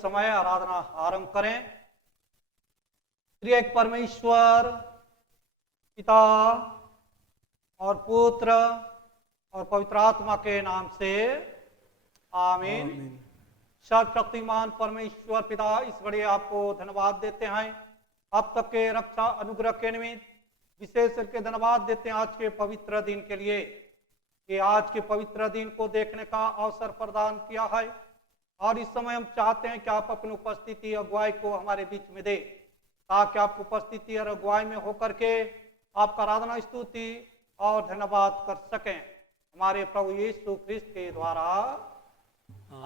समय आराधना आरंभ करें। त्रिएक परमेश्वर पिता और पुत्र और पवित्र आत्मा के नाम से आमीन। सर्वशक्तिमान परमेश्वर पिता, इस घड़ी आपको धन्यवाद देते हैं अब तक के रक्षा अनुग्रह के निमित्त। विशेष करके धन्यवाद देते हैं आज के पवित्र दिन के लिए कि आज के पवित्र दिन को देखने का अवसर प्रदान किया है। और इस समय हम चाहते हैं कि आप अपनी उपस्थिति अगुवाई को हमारे बीच में दे, ताकि आप उपस्थिति और अगुवाई में होकर के आपका आराधना स्तुति और धन्यवाद कर सकें हमारे प्रभु यीशु ख्रिस्त के द्वारा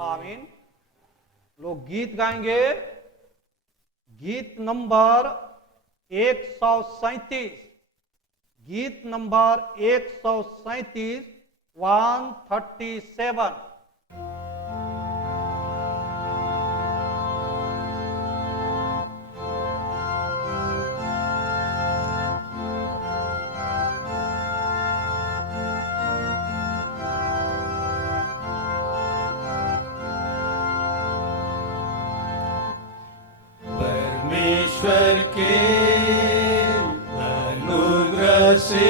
आमीन। लोग गीत गाएंगे। गीत नंबर 137, गीत नंबर 137, 137। परमेश्वर के अनुग्रह से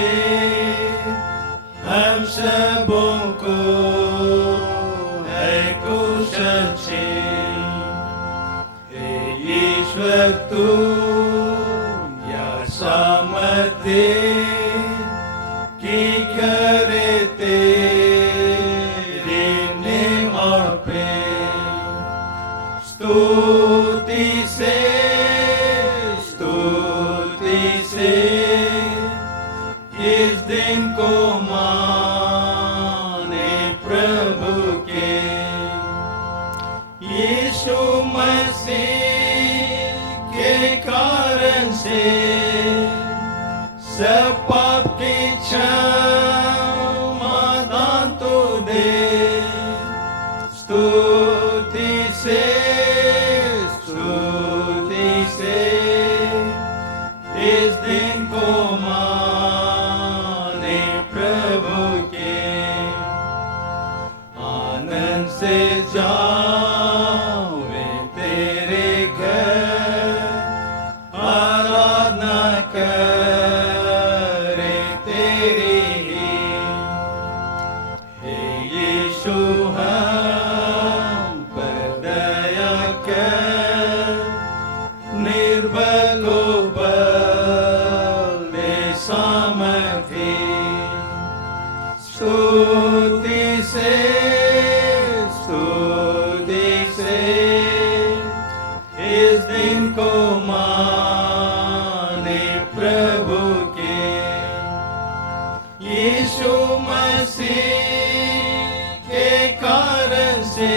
हम सबों को है कुशल क्षेम। हे ईश्वर तू या सामर्थ्य की करे तेरे नेम और प्रेम। स्तुति से इस दिन को माने प्रभु के। यीशु मसीह के कारण से सब पाप की क्षमादान तो दे। स्तुति से इस दिन को माने प्रभु के। आनंद से जावे तेरे घर, आराधना करे तेरी ही। हे यीशु हम पर दया कर, निर्बल को सामर्थ्य। स्तुति से इस दिन को माने प्रभु के। यीशु मसीह के कारण से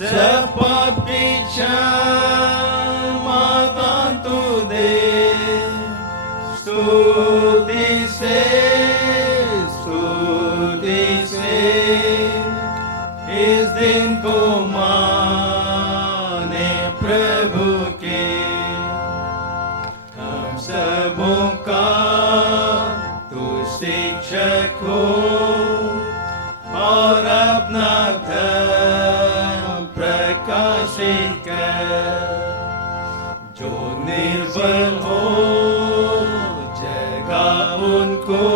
सब पाप की क्षमादान तू दे। स्तुति से इस दिन को माने प्रभु के। हम सबों का तू शिक्षक हो और अपना धर्म प्रकाशित कर। जो निर्बल हो उनको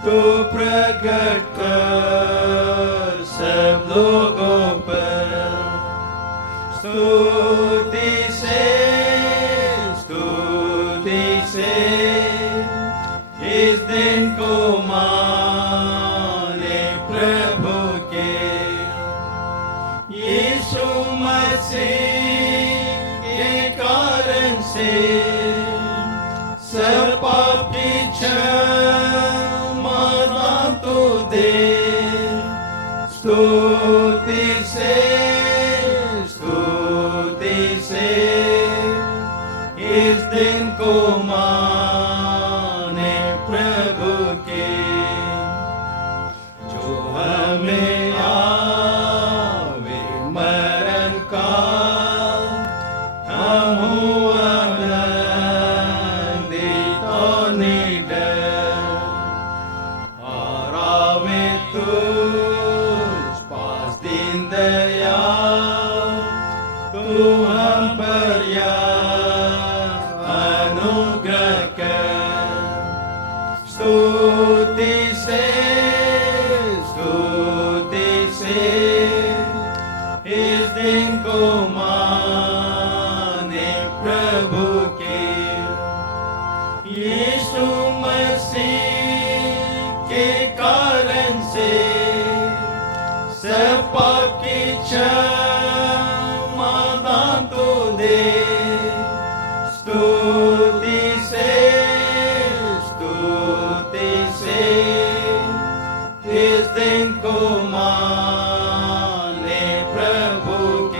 तो प्रकट कर सब लोगों पर। स्तुति से इस दिन को माने प्रभु के। यीशु मसीह के कारण से सब पाप की क्षमादान तो दे। स्तुति से इस दिन को माने प्रभु के। जो हमें आवे मरण का, हम आनंदित और निडर। को माने प्रभु के। यीशु मसीह के कारण से सब पाप की क्षमा दान तो दे। स्तुति से इस दिन को माने प्रभु के।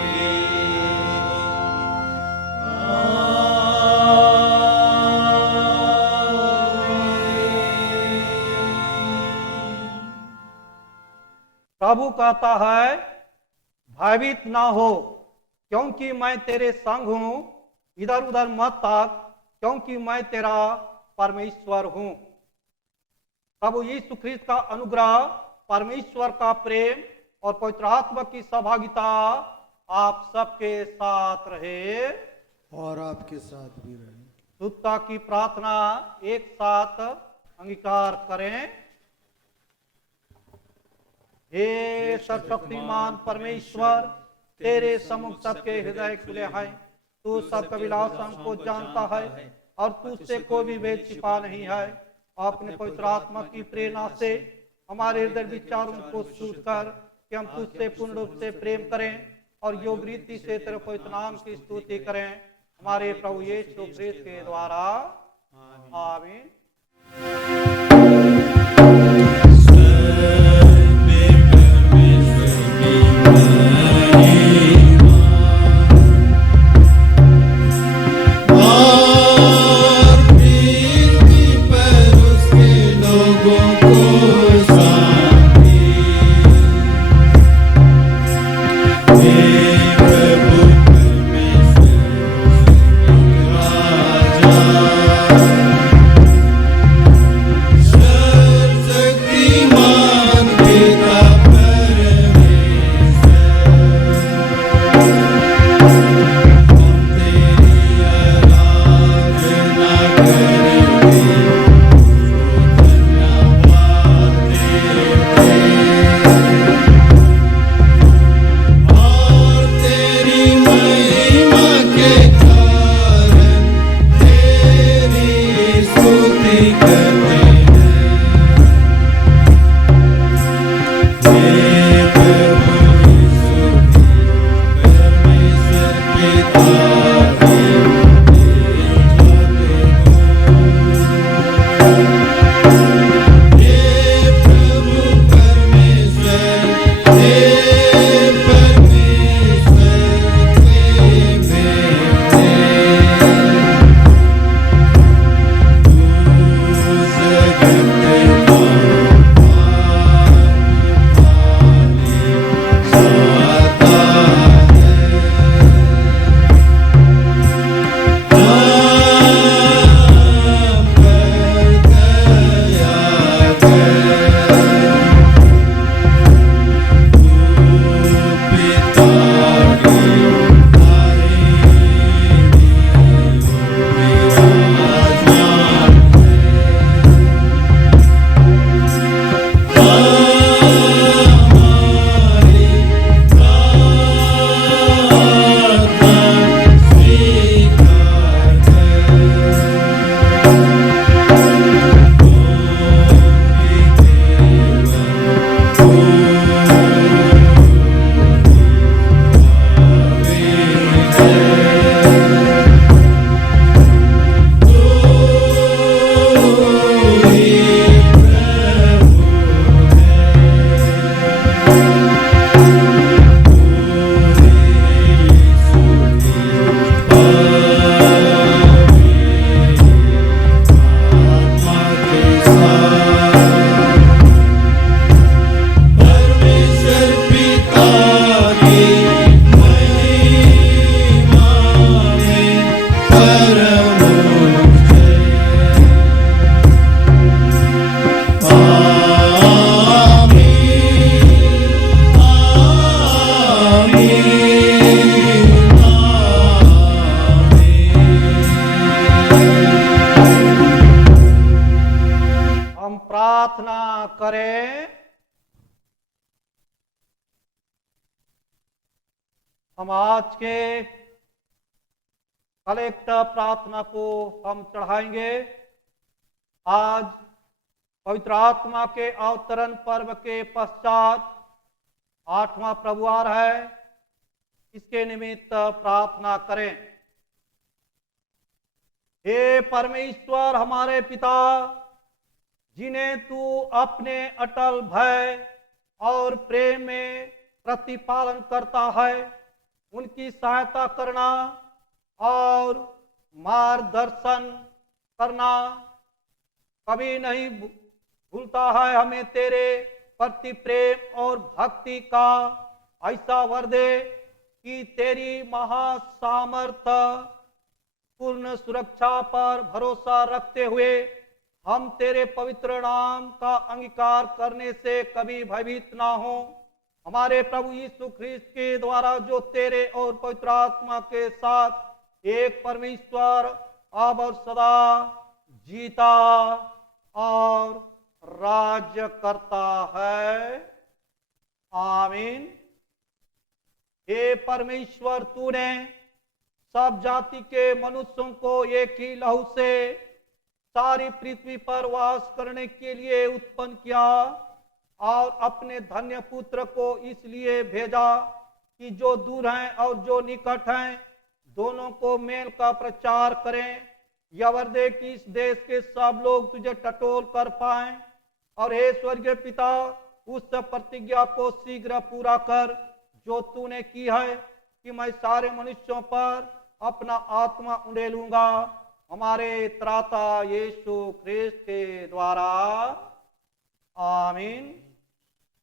प्रभु कहता है, भयभीत ना हो, क्योंकि मैं तेरे संग हूं। इधर उधर मत ताक, क्योंकि मैं तेरा परमेश्वर हूं। प्रभु यीशु ख्रीस्त का अनुग्रह, परमेश्वर का प्रेम और पवित्र आत्मा की सहभागिता आप सबके साथ रहे और आपके साथ भी रहे। शुद्धता की प्रार्थना एक साथ अंगीकार करें। हे सर्वशक्तिमान परमेश्वर, तेरे सम्मुख सबके हृदय खुले हैं। तू सबका विलासों को जानता है और तुझसे कोई भी भेद छिपा नहीं है। अपने पवित्र आत्मा की प्रेरणा से हमारे हृदय विचारों को शुद्ध कर कि हम तुझसे पूर्ण रूप से प्रेम करें और योग रीति से तेरे पवित्र नाम की स्तुति करें, हमारे प्रभु यीशु ख्रीस्त के द्वारा। आमीन। हम आज के कलेक्टर प्रार्थना को हम चढ़ाएंगे। आज पवित्र आत्मा के अवतरण पर्व के पश्चात 8वां प्रभुवार है, इसके निमित्त प्रार्थना करें। हे परमेश्वर हमारे पिता, जिन्हें तू अपने अटल भय और प्रेम में प्रतिपालन करता है, उनकी सहायता करना और मार्गदर्शन करना कभी नहीं भूलता है। हमें तेरे प्रति प्रेम और भक्ति का ऐसा वर दे कि तेरी महासामर्थ्य पूर्ण सुरक्षा पर भरोसा रखते हुए हम तेरे पवित्र नाम का अंगीकार करने से कभी भयभीत ना हो। हमारे प्रभु यीशु ख्रिस्त के द्वारा जो तेरे और पवित्र आत्मा के साथ एक परमेश्वर अब और सदा जीता और राज्य करता है। आमीन। हे परमेश्वर, तूने सब जाति के मनुष्यों को एक ही लहू से सारी पृथ्वी पर वास करने के लिए उत्पन्न किया और अपने धन्य पुत्र को इसलिए भेजा कि जो दूर हैं और जो निकट हैं दोनों को मेल का प्रचार करें। यह वर दे कि इस देश के सब लोग तुझे टटोल कर पाएं। और हे स्वर्गीय पिता, उस प्रतिज्ञा को शीघ्र पूरा कर जो तूने की है कि मैं सारे मनुष्यों पर अपना आत्मा उंडेलूंगा। हमारे त्राता यीशु ख्रिस्त के द्वारा। आमीन।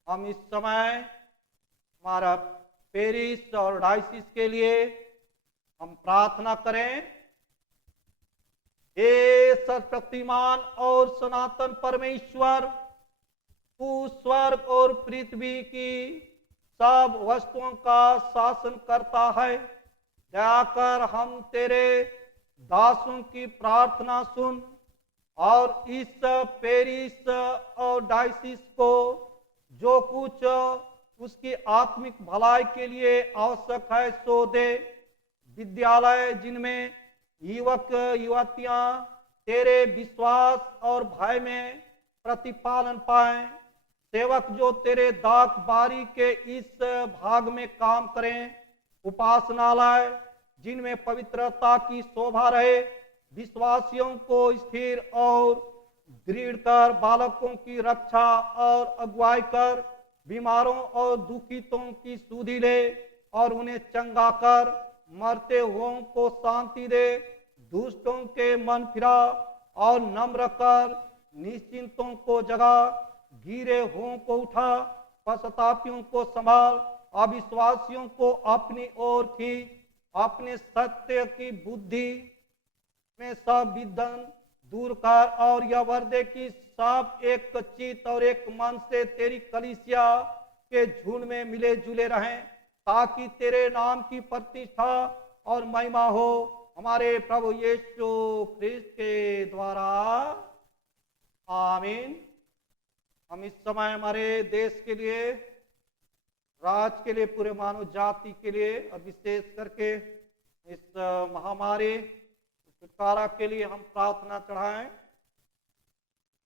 हम इस समय हमारा पेरिस और डायसिस के लिए हम प्रार्थना करें। हे सर्वशक्तिमान और सनातन परमेश्वर, तू स्वर्ग और पृथ्वी की सब वस्तुओं का शासन करता है। दया कर हम तेरे दासों की प्रार्थना सुन और इस पेरिस और डायसिस को जो कुछ उसकी आत्मिक भलाई के लिए आवश्यक है सो दे। विद्यालय जिनमें युवक युवतियां तेरे विश्वास और भय में प्रतिपालन पाएं, सेवक जो तेरे दाख बारी के इस भाग में काम करें, उपासनालय जिनमें पवित्रता की शोभा रहे, विश्वासियों को स्थिर और दृढ़ कर, बालकों की रक्षा और अगुवाई कर, बीमारों और दुखितों की सुधि ले और उन्हें चंगा कर, मरते हुओं को शांति दे, दुष्टों के मन फिरा और नम्र कर, निश्चिंतों को जगा, गिरे हुओं को उठा, पश्चातापियों को संभाल, अविश्वासियों को अपनी ओर खींच, अपने सत्य की बुद्धि में सब विघ्न दूर कर और यह वर दे कि सब एक चित्त और एक मन से तेरी कलीसिया के झुंड में मिले जुले रहें, ताकि तेरे नाम की प्रतिष्ठा और महिमा हो। हमारे प्रभु यीशु ख्रिस्त के द्वारा। आमीन। हम इस समय हमारे देश के लिए, राज्य के लिए, पूरे मानव जाति के लिए और विशेष करके इस महामारी छुटकारा के लिए हम प्रार्थना चढ़ाएं।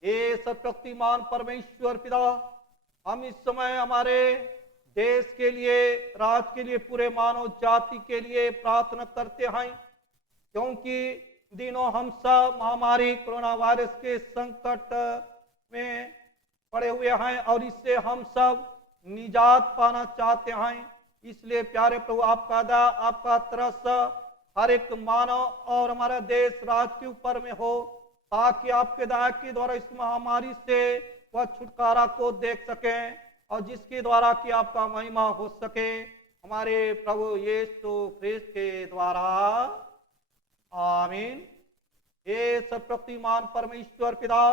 हे सर्वशक्तिमान परमेश्वर पिता, हम इस समय हमारे देश के लिए, राज्य के लिए, पूरे मानव जाति के लिए प्रार्थना करते हैं, क्योंकि दिनों हम सब महामारी कोरोना वायरस के संकट में पड़े हुए हैं और इससे हम सब निजात पाना चाहते हैं। इसलिए प्यारे प्रभु, आपका दया, आपका तरस हर एक मानव और हमारा देश राज्य के ऊपर में हो, ताकि आपके दया के द्वारा इस महामारी से वह छुटकारा को देख सकें और जिसके द्वारा कि आपका महिमा हो सके। हमारे प्रभु यीशु ख्रिस्त के द्वारा। आमीन। हे सर्वशक्तिमान परमेश्वर पिता,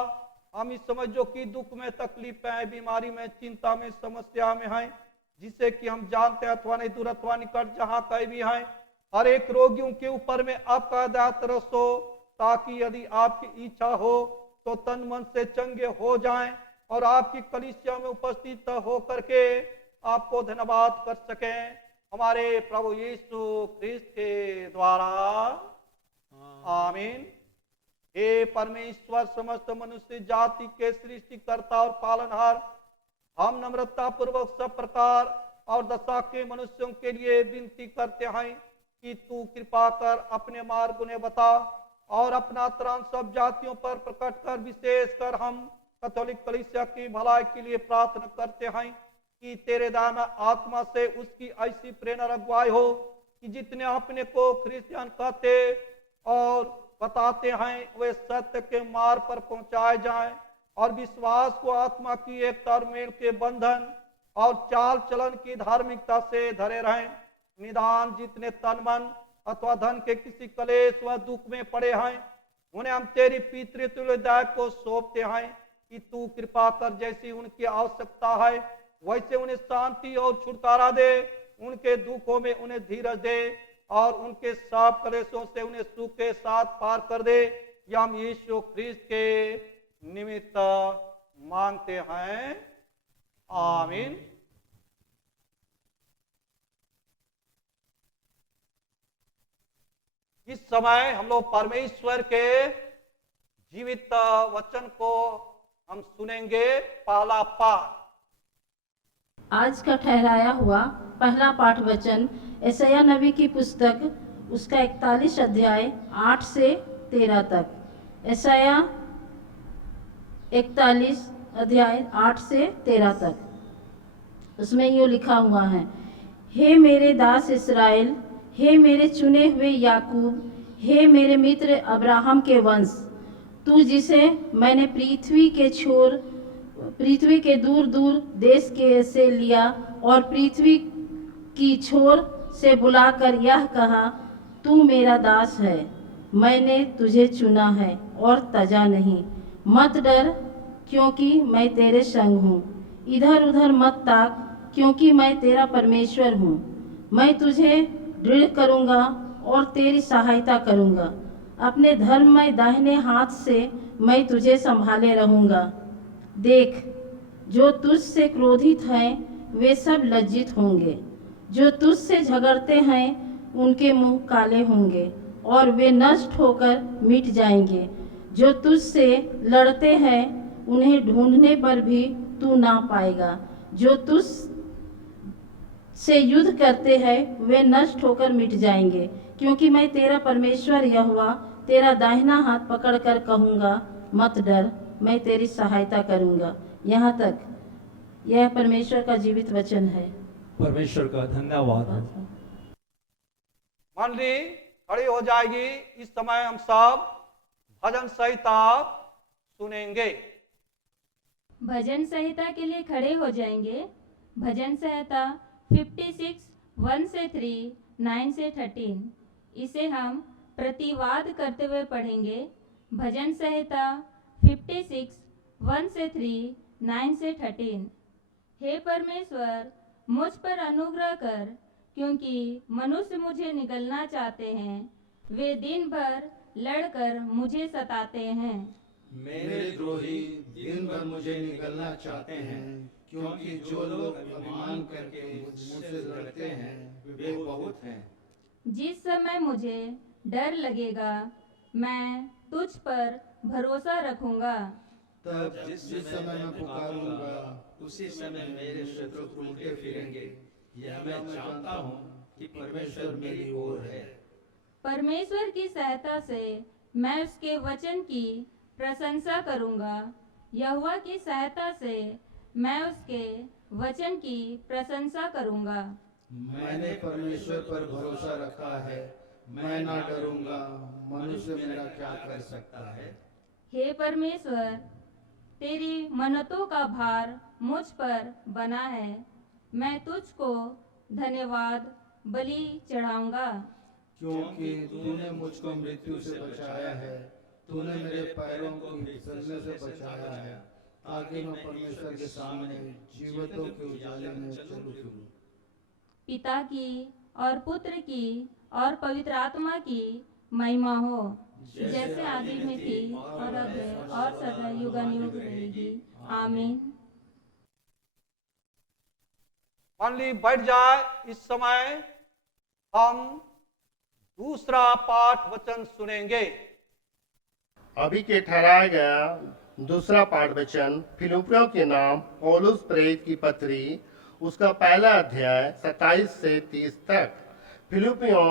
हम इस समय जो कि दुख में, तकलीफ में, बीमारी में, चिंता में, समस्या में हैं, जिसे कि हम जानते हैं अथवा नहीं, दूर अथवा निकट जहाँ कहीं भी हैं, हर एक रोगियों के ऊपर में आपका दया तरस हो, ताकि यदि आपकी इच्छा हो तो तन मन से चंगे हो जाएं और आपकी कलीसिया में उपस्थित हो करके आपको धन्यवाद कर सकें। हमारे प्रभु यीशु ख्रिस्त के द्वारा। आमीन। हे परमेश्वर, समस्त मनुष्य जाति के सृष्टिकर्ता और पालनहार, हम नम्रता पूर्वक सब प्रकार और दशा के मनुष्यों के लिए विनती करते हैं कि तू कृपा कर अपने मार्ग उन्हें बता और अपना त्राण सब जातियों पर प्रकट कर। विशेष कर हम कैथोलिक कलीसिया की भलाई के लिए प्रार्थना करते हैं कि तेरे दान आत्मा से उसकी ऐसी प्रेरणा अगुवाई हो कि जितने अपने को क्रिश्चियन कहते और बताते हैं वे सत्य के मार्ग पर पहुंचाए जाएं और विश्वास को आत्मा की एक तालमेल के बंधन और चाल चलन की धार्मिकता से धरे रहें। निदान जितने तन मन अथवा धन के किसी कलेश व दुख में पड़े हैं, उन्हें हम तेरी पितृतुल्य दया को सौंपते हैं कि तू कृपा कर जैसी उनकी आवश्यकता है वैसे उन्हें शांति और छुटकारा दे। उनके दुखों में उन्हें धीरज दे और उनके सब कलेशों से उन्हें सुख के साथ पार कर दे। यह हम यीशु ख्रिस्त के निमित्त मांगते हैं। आमीन। इस समय हम लोग परमेश्वर के जीवित वचन को हम सुनेंगे। पहला पाठ। आज का ठहराया हुआ पहला पाठ वचन यशायाह नबी की पुस्तक उसका 41 अध्याय 8 से 13 तक। यशायाह 41 अध्याय 8 से 13 तक। उसमें यूँ लिखा हुआ है, हे मेरे दास इस्राएल, हे मेरे चुने हुए याकूब, हे मेरे मित्र अब्राहम के वंश, तू जिसे मैंने पृथ्वी के दूर दूर देश के से लिया और पृथ्वी की छोर से बुलाकर यह कहा, तू मेरा दास है, मैंने तुझे चुना है और तजा नहीं। मत डर, क्योंकि मैं तेरे संग हूँ। इधर उधर मत ताक, क्योंकि मैं तेरा परमेश्वर हूँ। मैं तुझे दृढ़ करूँगा और तेरी सहायता करूँगा। अपने धर्ममय दाहिने हाथ से मैं तुझे संभाले रहूँगा। देख, जो तुझसे क्रोधित हैं वे सब लज्जित होंगे, जो तुझसे झगड़ते हैं उनके मुंह काले होंगे और वे नष्ट होकर मिट जाएंगे। जो तुझसे लड़ते हैं उन्हें ढूंढने पर भी तू ना पाएगा। जो तुझ से युद्ध करते हैं वे नष्ट होकर मिट जाएंगे, क्योंकि मैं तेरा परमेश्वर यहोवा तेरा दाहिना हाथ पकड़कर कहूँगा, मत डर, मैं तेरी सहायता करूँगा। यहाँ तक। यह परमेश्वर का जीवित वचन है। परमेश्वर का धन्यवाद। मंडली खड़ी हो जाएगी। इस समय हम सब भजन संहिता सुनेंगे। भजन संहिता के लिए खड़े हो जाएंगे। भजन संहिता 56 1 से 3 9 से 13। इसे हम प्रतिवाद करते हुए पढ़ेंगे। भजन संहिता 56 1 से 3 9 से 13। हे परमेश्वर, मुझ पर अनुग्रह कर, क्योंकि मनुष्य मुझे निगलना चाहते हैं। वे दिन भर लड़कर मुझे सताते हैं। मेरे द्रोही दिन भर मुझे निगलना चाहते हैं, क्योंकि जो लोग अभिमान करके मुझसे लड़ते हैं वे बहुत हैं। जिस समय मुझे डर लगेगा मैं तुझ पर भरोसा रखूंगा। तब जिस समय मैं पुकारूंगा उसी समय मेरे शत्रु उल्टे फिरेंगे। यह मैं जानता हूँ कि परमेश्वर मेरी ओर है। परमेश्वर की सहायता से मैं उसके वचन की प्रशंसा करूंगा। यहोवा की सहायता से मैं उसके वचन की प्रशंसा करूंगा। मैंने परमेश्वर पर भरोसा रखा है, मैं ना डरूंगा। मनुष्य मेरा क्या कर सकता है। हे परमेश्वर, तेरी मन्नतों का भार मुझ पर बना है। मैं तुझको धन्यवाद बलि चढ़ाऊंगा। क्योंकि तूने मुझको मृत्यु से बचाया है, तूने मेरे पैरों को फिसलने से बचाया है, ताकि मैं परमेश्वर के सामने जीवितों के उजाले में चलूं फिरूं। पिता की और पुत्र की और पवित्र आत्मा की महिमा हो, जैसे आदि में थी और अब है और सदा युगानुयुग रहेगी। आमीन। मंडली बैठ जाए। इस समय हम दूसरा पाठ वचन सुनेंगे। अभी के ठहराया गया दूसरा पाठ वचन फिलिपियों के नाम पौलुस प्रेरित की पत्री, उसका पहला अध्याय 27 से 30 तक। फिलिपियों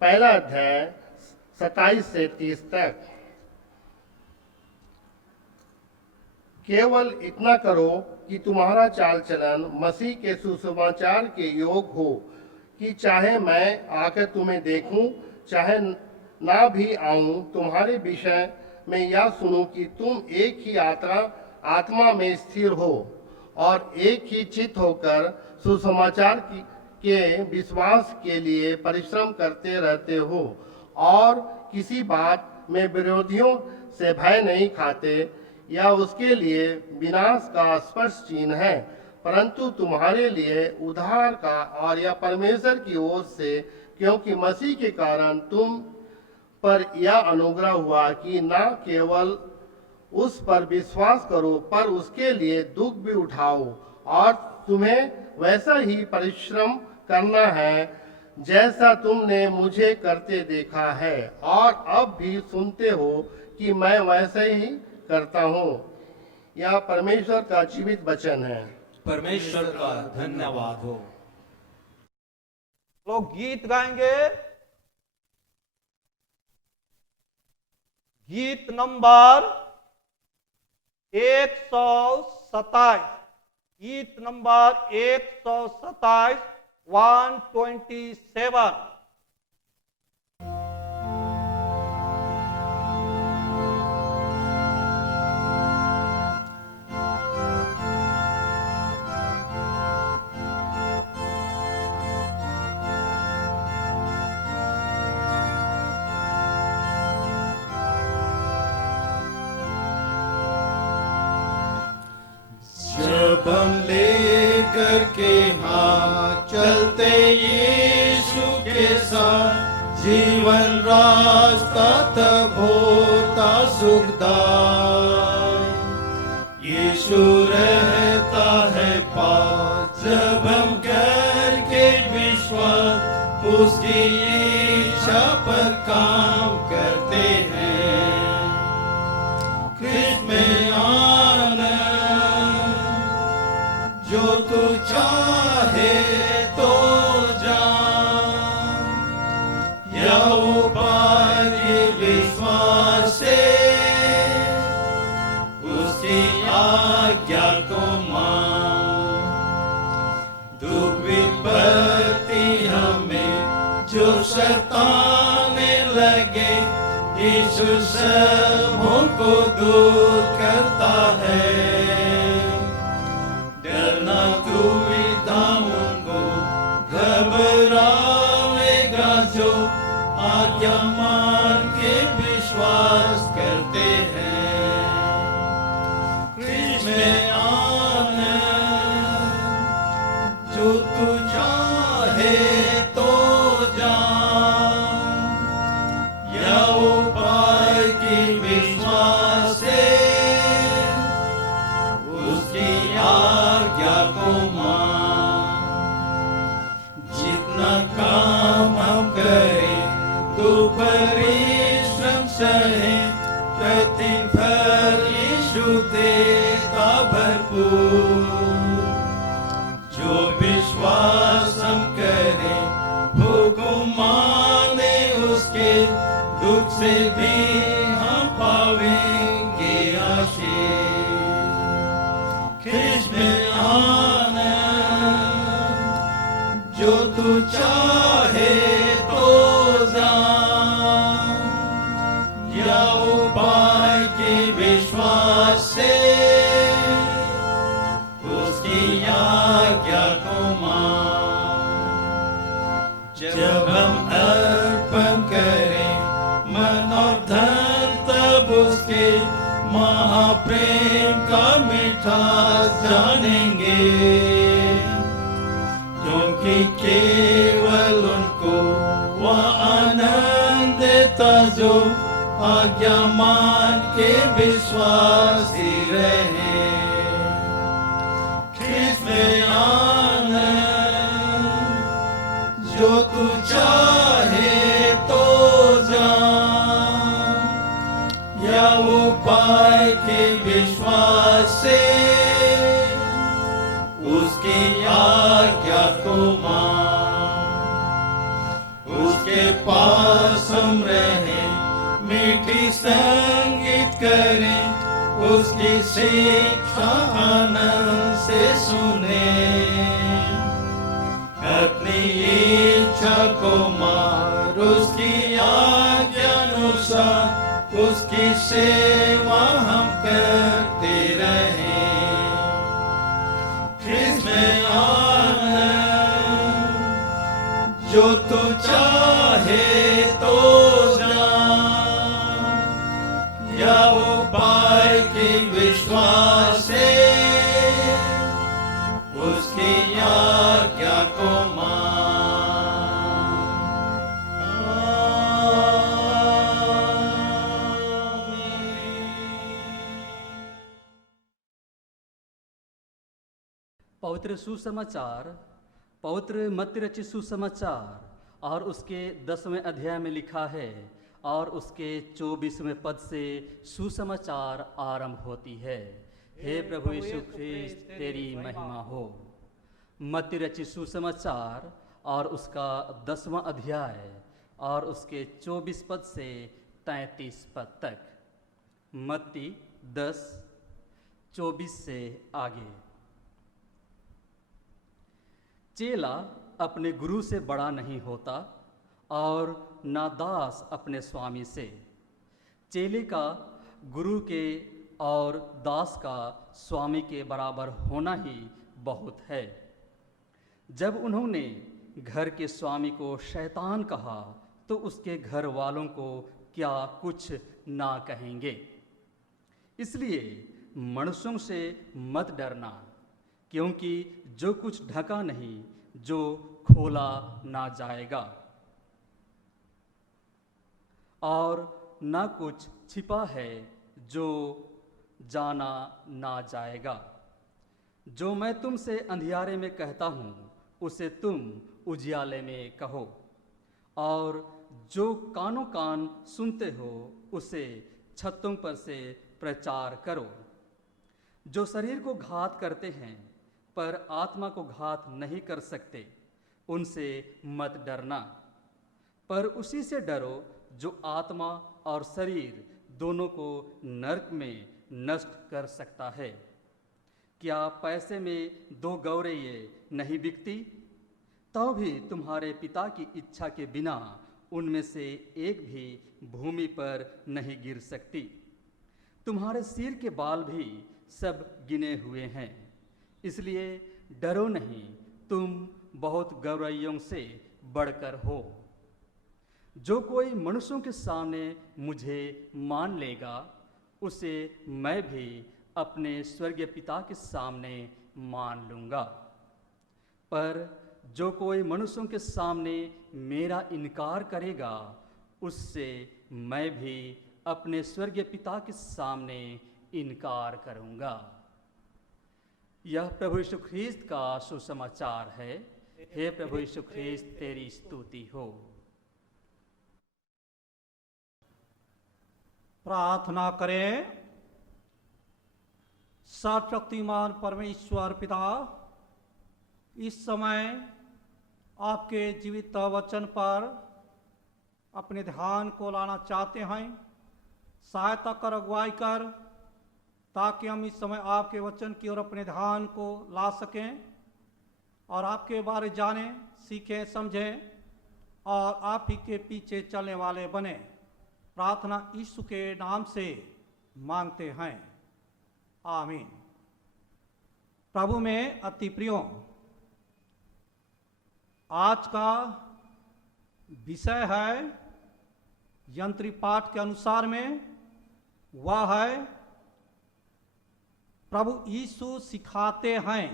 पहला अध्याय 27 से 30 तक। केवल इतना करो कि तुम्हारा चाल चलन मसीह के सुसमाचार के योग हो, कि चाहे मैं आकर तुम्हें देखूं, चाहे ना भी आऊं, तुम्हारे विषय में यह सुनूं कि तुम एक ही आत्मा में स्थिर हो और एक ही चित्त होकर सुसमाचार के विश्वास के लिए परिश्रम करते रहते हो, और किसी बात में विरोधियों से भय नहीं खाते, या उसके लिए विनाश का स्पष्ट चिन्ह है, परंतु तुम्हारे लिए उद्धार का और यह परमेश्वर की ओर से, क्योंकि मसीह के कारण तुम पर यह अनुग्रह हुआ कि न केवल उस पर विश्वास करो, पर उसके लिए दुख भी उठाओ, और तुम्हें वैसा ही परिश्रम करना है जैसा तुमने मुझे करते देखा है, और अब भी सुनते हो कि मैं वैसे ही करता हूँ। यह परमेश्वर का जीवित वचन है। परमेश्वर का धन्यवाद हो। लोग गीत गाएंगे। गीत नंबर 127, गीत नंबर 127, 127। जब हम लेकर के हाथ चलते यीशु के साथ, जीवन रास्ता तब होता सुखदाय। यीशु रहता है पास जब हम करके विश्वास उसकी इच्छा पर काम करते हैं। कृष्ण में आना जो तू चाहे तो जा, या उपाय के विश्वास से उसकी आज्ञा को मान। दुख विपत्ति हमें जो सताने लगे, यीशु सबों को दूर करता है। डरना दुविधा उनको घबराएगा जो आज्ञा मान के विश्वास करते हैं। कृष्ण में आना जो तू चाहे तो जा, या उपाय की विश्वास से उसकी आज्ञा को मान। जितना काम हम करें तो परिश्रम सहे, प्रतिफल यीशु देता भरपूर। जो विश्वास हम करें हुक्म माने उसके, दुख से भी हम पावेंगे आशीष। कृष्ण में आना जो तू चाहे तो जा, या उपाय के विश्वास से उसकी आज्ञा को मान। जब हम अर्पण करें मन और धन, तब उसके महाप्रेम का मिठास जानेंगे। क्योंकि केवल उनको वह आनंद देता जो आज्ञा मान के विश्वासी रहे। कृष्ण में आना पास हम रहे, मीठी संगीत करें, उसकी शिक्षा आनंद से सुने, अपनी इच्छा को मार उसकी आज्ञा अनुसार उसकी सेवा हम करते रहें। ख्रिस्त में आनंद जो तू चाहे तो जा, या उपाय की विश्वास से उसकी आज्ञा को मान। पवित्र सुसमाचार, पवित्र मत्ती रचित सुसमाचार और उसके 10वें अध्याय में लिखा है और उसके 24वें पद से सुसमाचार आरंभ होती है। हे प्रभु यीशु ख्रिस्त, तेरी महिमा हो। मत्ती रचित सुसमाचार और उसका 10वां अध्याय और उसके 24 पद से 33 पद तक। मत्ती 10:24 से आगे। चेला अपने गुरु से बड़ा नहीं होता और ना दास अपने स्वामी से। चेले का गुरु के और दास का स्वामी के बराबर होना ही बहुत है। जब उन्होंने घर के स्वामी को शैतान कहा तो उसके घर वालों को क्या कुछ ना कहेंगे। इसलिए मनुष्यों से मत डरना, क्योंकि जो कुछ ढका नहीं जो खोला ना जाएगा, और ना कुछ छिपा है जो जाना ना जाएगा। जो मैं तुमसे अंधियारे में कहता हूँ उसे तुम उजियाले में कहो, और जो कानों कान सुनते हो उसे छतों पर से प्रचार करो। जो शरीर को घात करते हैं पर आत्मा को घात नहीं कर सकते, उनसे मत डरना, पर उसी से डरो जो आत्मा और शरीर दोनों को नरक में नष्ट कर सकता है। क्या पैसे में 2 गौरैयें नहीं बिकती? तो भी तुम्हारे पिता की इच्छा के बिना उनमें से एक भी भूमि पर नहीं गिर सकती। तुम्हारे सिर के बाल भी सब गिने हुए हैं, इसलिए डरो नहीं, तुम बहुत गौरैयों से बढ़कर हो। जो कोई मनुष्यों के सामने मुझे मान लेगा उसे मैं भी अपने स्वर्गीय पिता के सामने मान लूँगा। पर जो कोई मनुष्यों के सामने मेरा इनकार करेगा उससे मैं भी अपने स्वर्गीय पिता के सामने इनकार करूँगा। यह प्रभु यीशु ख्रिस्त का सुसमाचार है। हे प्रभु यीशु ख्रिस्त, तेरी स्तुति हो। प्रार्थना करें। सर्वशक्तिमान परमेश्वर पिता, इस समय आपके जीवित वचन पर अपने ध्यान को लाना चाहते हैं। सहायता कर, अगुवाई कर, ताकि हम इस समय आपके वचन की ओर अपने ध्यान को ला सकें और आपके बारे जानें, सीखें, समझें और आप ही के पीछे चलने वाले बने। प्रार्थना यीशु के नाम से मांगते हैं, आमीन। प्रभु में अति प्रियो, आज का विषय है यंत्री पाठ के अनुसार में, वह है प्रभु यीशु सिखाते हैं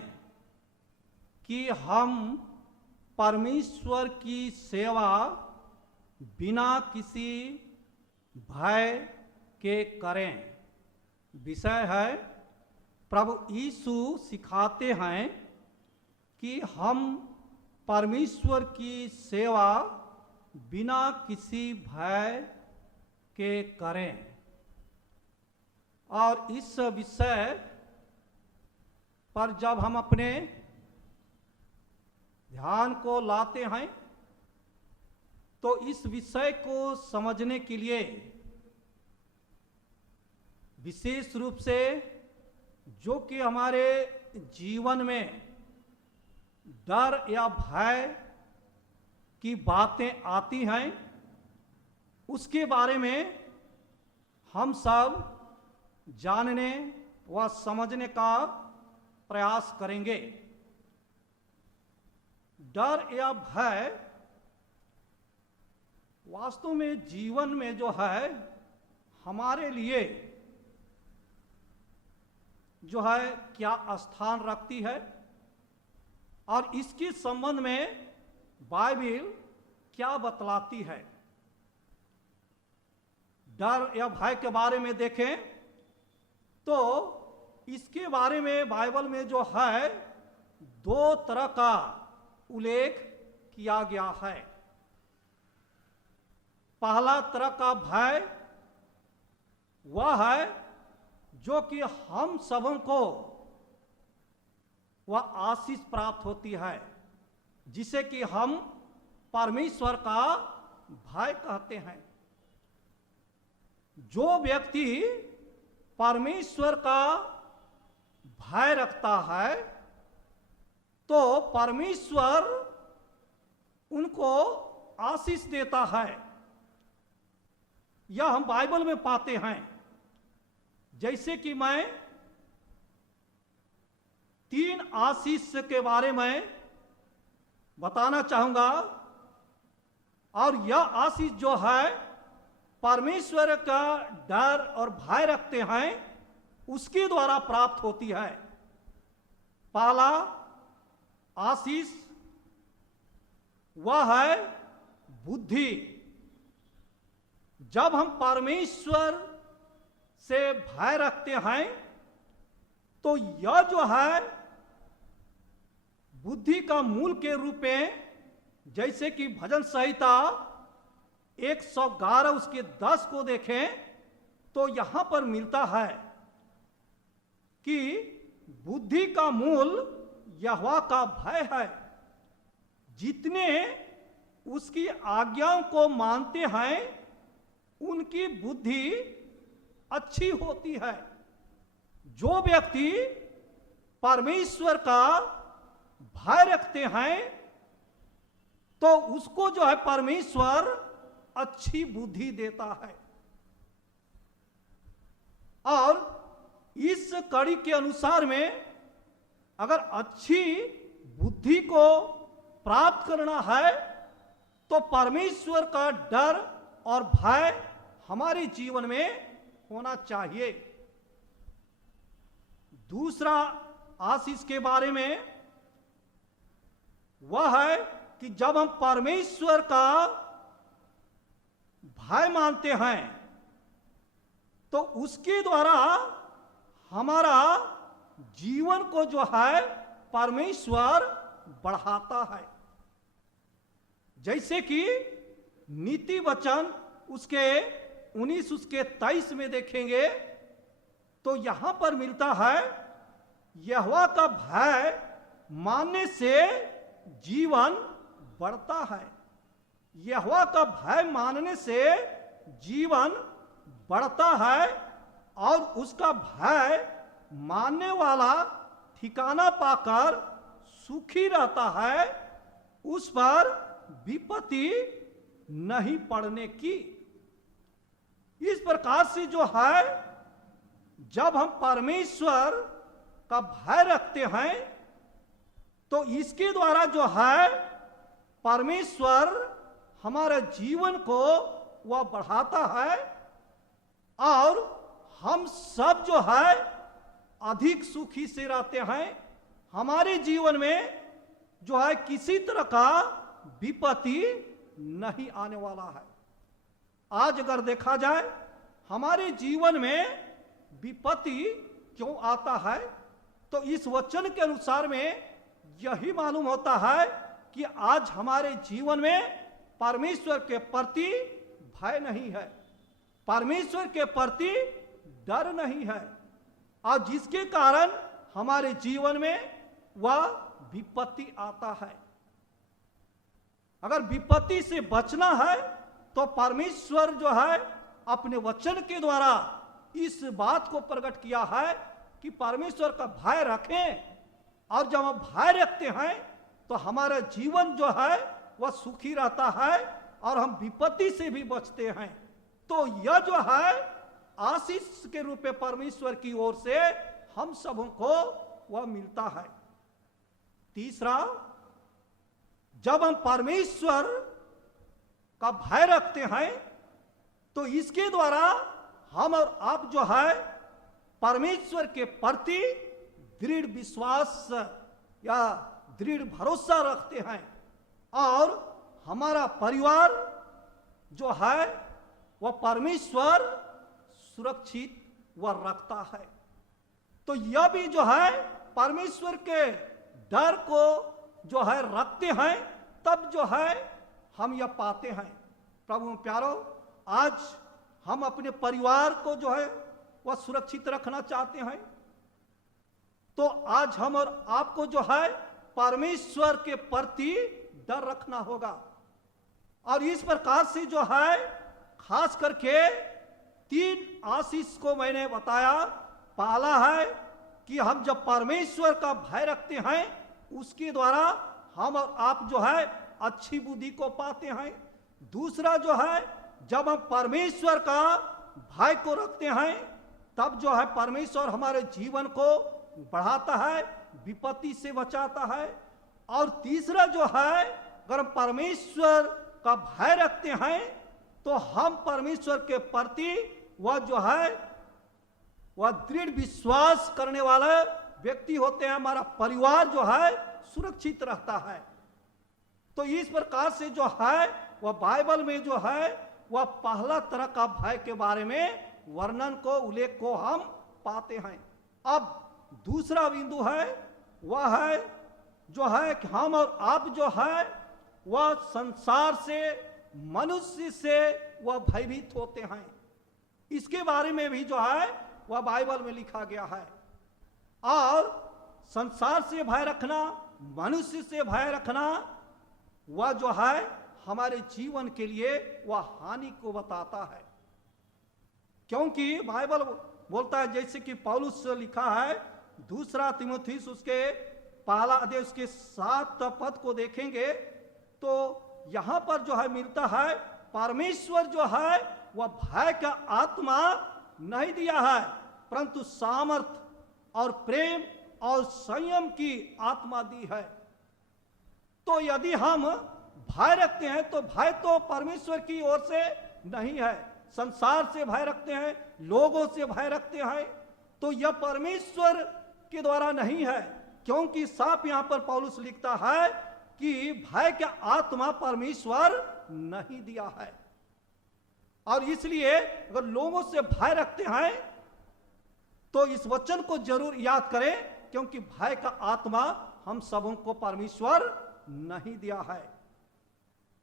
कि हम परमेश्वर की सेवा बिना किसी भय के करें। विषय है प्रभु यीशु सिखाते हैं कि हम परमेश्वर की सेवा बिना किसी भय के करें। और इस विषय पर जब हम अपने ध्यान को लाते हैं तो इस विषय को समझने के लिए विशेष रूप से जो कि हमारे जीवन में डर या भय की बातें आती हैं, उसके बारे में हम सब जानने व समझने का प्रयास करेंगे। डर या भय वास्तव में जीवन में जो है हमारे लिए जो है क्या स्थान रखती है, और इसके संबंध में बाइबिल क्या बतलाती है। डर या भय के बारे में देखें तो इसके बारे में बाइबल में जो है दो तरह का उल्लेख किया गया है। पहला तरह का भय वह है जो कि हम सबों को वह आशीष प्राप्त होती है, जिसे कि हम परमेश्वर का भय कहते हैं। जो व्यक्ति परमेश्वर का भय रखता है तो परमेश्वर उनको आशीष देता है। यह हम बाइबल में पाते हैं। जैसे कि मैं 3 आशीष के बारे में बताना चाहूंगा, और यह आशीष जो है परमेश्वर का डर और भय रखते हैं उसके द्वारा प्राप्त होती है। पहला आशीष वह है बुद्धि। जब हम परमेश्वर से भय रखते हैं तो यह जो है बुद्धि का मूल के रूप में, जैसे कि भजन संहिता 111 उसके 10 को देखें तो यहां पर मिलता है कि बुद्धि का मूल यहोवा का भय है। जितने उसकी आज्ञाओं को मानते हैं उनकी बुद्धि अच्छी होती है। जो व्यक्ति परमेश्वर का भय रखते हैं तो उसको जो है परमेश्वर अच्छी बुद्धि देता है। और इस कड़ी के अनुसार में अगर अच्छी बुद्धि को प्राप्त करना है तो परमेश्वर का डर और भय हमारे जीवन में होना चाहिए। दूसरा आशीष के बारे में वह है कि जब हम परमेश्वर का भय मानते हैं तो उसके द्वारा हमारा जीवन को जो है परमेश्वर बढ़ाता है। जैसे कि नीति वचन उसके 19 उसके 23 में देखेंगे तो यहां पर मिलता है यहोवा का भय मानने से जीवन बढ़ता है। यहोवा का भय मानने से जीवन बढ़ता है और उसका भय मानने वाला ठिकाना पाकर सुखी रहता है, उस पर विपत्ति नहीं पड़ने की। इस प्रकार से जो है जब हम परमेश्वर का भय रखते हैं तो इसके द्वारा जो है परमेश्वर हमारे जीवन को वह बढ़ाता है और हम सब जो है अधिक सुखी से रहते हैं। हमारे जीवन में जो है किसी तरह का विपत्ति नहीं आने वाला है। आज अगर देखा जाए हमारे जीवन में विपत्ति क्यों आता है तो इस वचन के अनुसार में यही मालूम होता है कि आज हमारे जीवन में परमेश्वर के प्रति भय नहीं है, परमेश्वर के प्रति डर नहीं है, और जिसके कारण हमारे जीवन में वह विपत्ति आता है। अगर विपत्ति से बचना है तो परमेश्वर जो है अपने वचन के द्वारा इस बात को प्रकट किया है कि परमेश्वर का भय रखें, और जब हम भय रखते हैं तो हमारा जीवन जो है वह सुखी रहता है और हम विपत्ति से भी बचते हैं। तो यह जो है आशीष के रूप में परमेश्वर की ओर से हम सबों को वह मिलता है। तीसरा, जब हम परमेश्वर का भय रखते हैं तो इसके द्वारा हम और आप जो है परमेश्वर के प्रति दृढ़ विश्वास या दृढ़ भरोसा रखते हैं, और हमारा परिवार जो है वह परमेश्वर सुरक्षित वह रखता है। तो यह भी जो है परमेश्वर के डर को जो है रखते हैं, तब जो है हम यह पाते हैं। प्रभु प्यारो, आज हम अपने परिवार को जो है वह सुरक्षित रखना चाहते हैं, तो आज हम और आपको जो है परमेश्वर के प्रति डर रखना होगा। और इस प्रकार से जो है खास करके 3 आशीष को मैंने बताया। पहला है कि हम जब परमेश्वर का भय रखते हैं उसके द्वारा हम और आप जो है अच्छी बुद्धि को पाते हैं। दूसरा जो है, जब हम परमेश्वर का भय को रखते हैं तब जो है परमेश्वर हमारे जीवन को बढ़ाता है, विपत्ति से बचाता है। और तीसरा जो है, अगर हम परमेश्वर का भय रखते हैं तो हम परमेश्वर के प्रति वह जो है वह दृढ़ विश्वास करने वाला व्यक्ति होते हैं। हमारा परिवार जो है सुरक्षित रहता है। तो इस प्रकार से जो है वह बाइबल में जो है वह पहला तरह का भय के बारे में वर्णन को, उल्लेख को हम पाते हैं। अब दूसरा बिंदु है, वह है जो है कि हम और आप जो है वह संसार से, मनुष्य से वह भयभीत होते हैं। इसके बारे में भी जो है वह बाइबल में लिखा गया है। और संसार से भय रखना, मनुष्य से भय रखना, वह जो है हमारे जीवन के लिए वह हानि को बताता है। क्योंकि बाइबल बोलता है, जैसे कि पौलुस से लिखा है 2 तीमुथियुस उसके 1 अध्याय उसके 7 पद को देखेंगे तो यहां पर जो है मिलता है परमेश्वर जो है वह भय का आत्मा नहीं दिया है, परंतु सामर्थ और प्रेम और संयम की आत्मा दी है। तो यदि हम भय रखते हैं तो भय तो परमेश्वर की ओर से नहीं है, संसार से भय रखते हैं, लोगों से भय रखते हैं, तो यह परमेश्वर के द्वारा नहीं है। क्योंकि साफ यहां पर पौलुस लिखता है कि भय का आत्मा परमेश्वर नहीं दिया है। और इसलिए अगर लोगों से भय रखते हैं तो इस वचन को जरूर याद करें, क्योंकि भय का आत्मा हम सबों को परमेश्वर नहीं दिया है।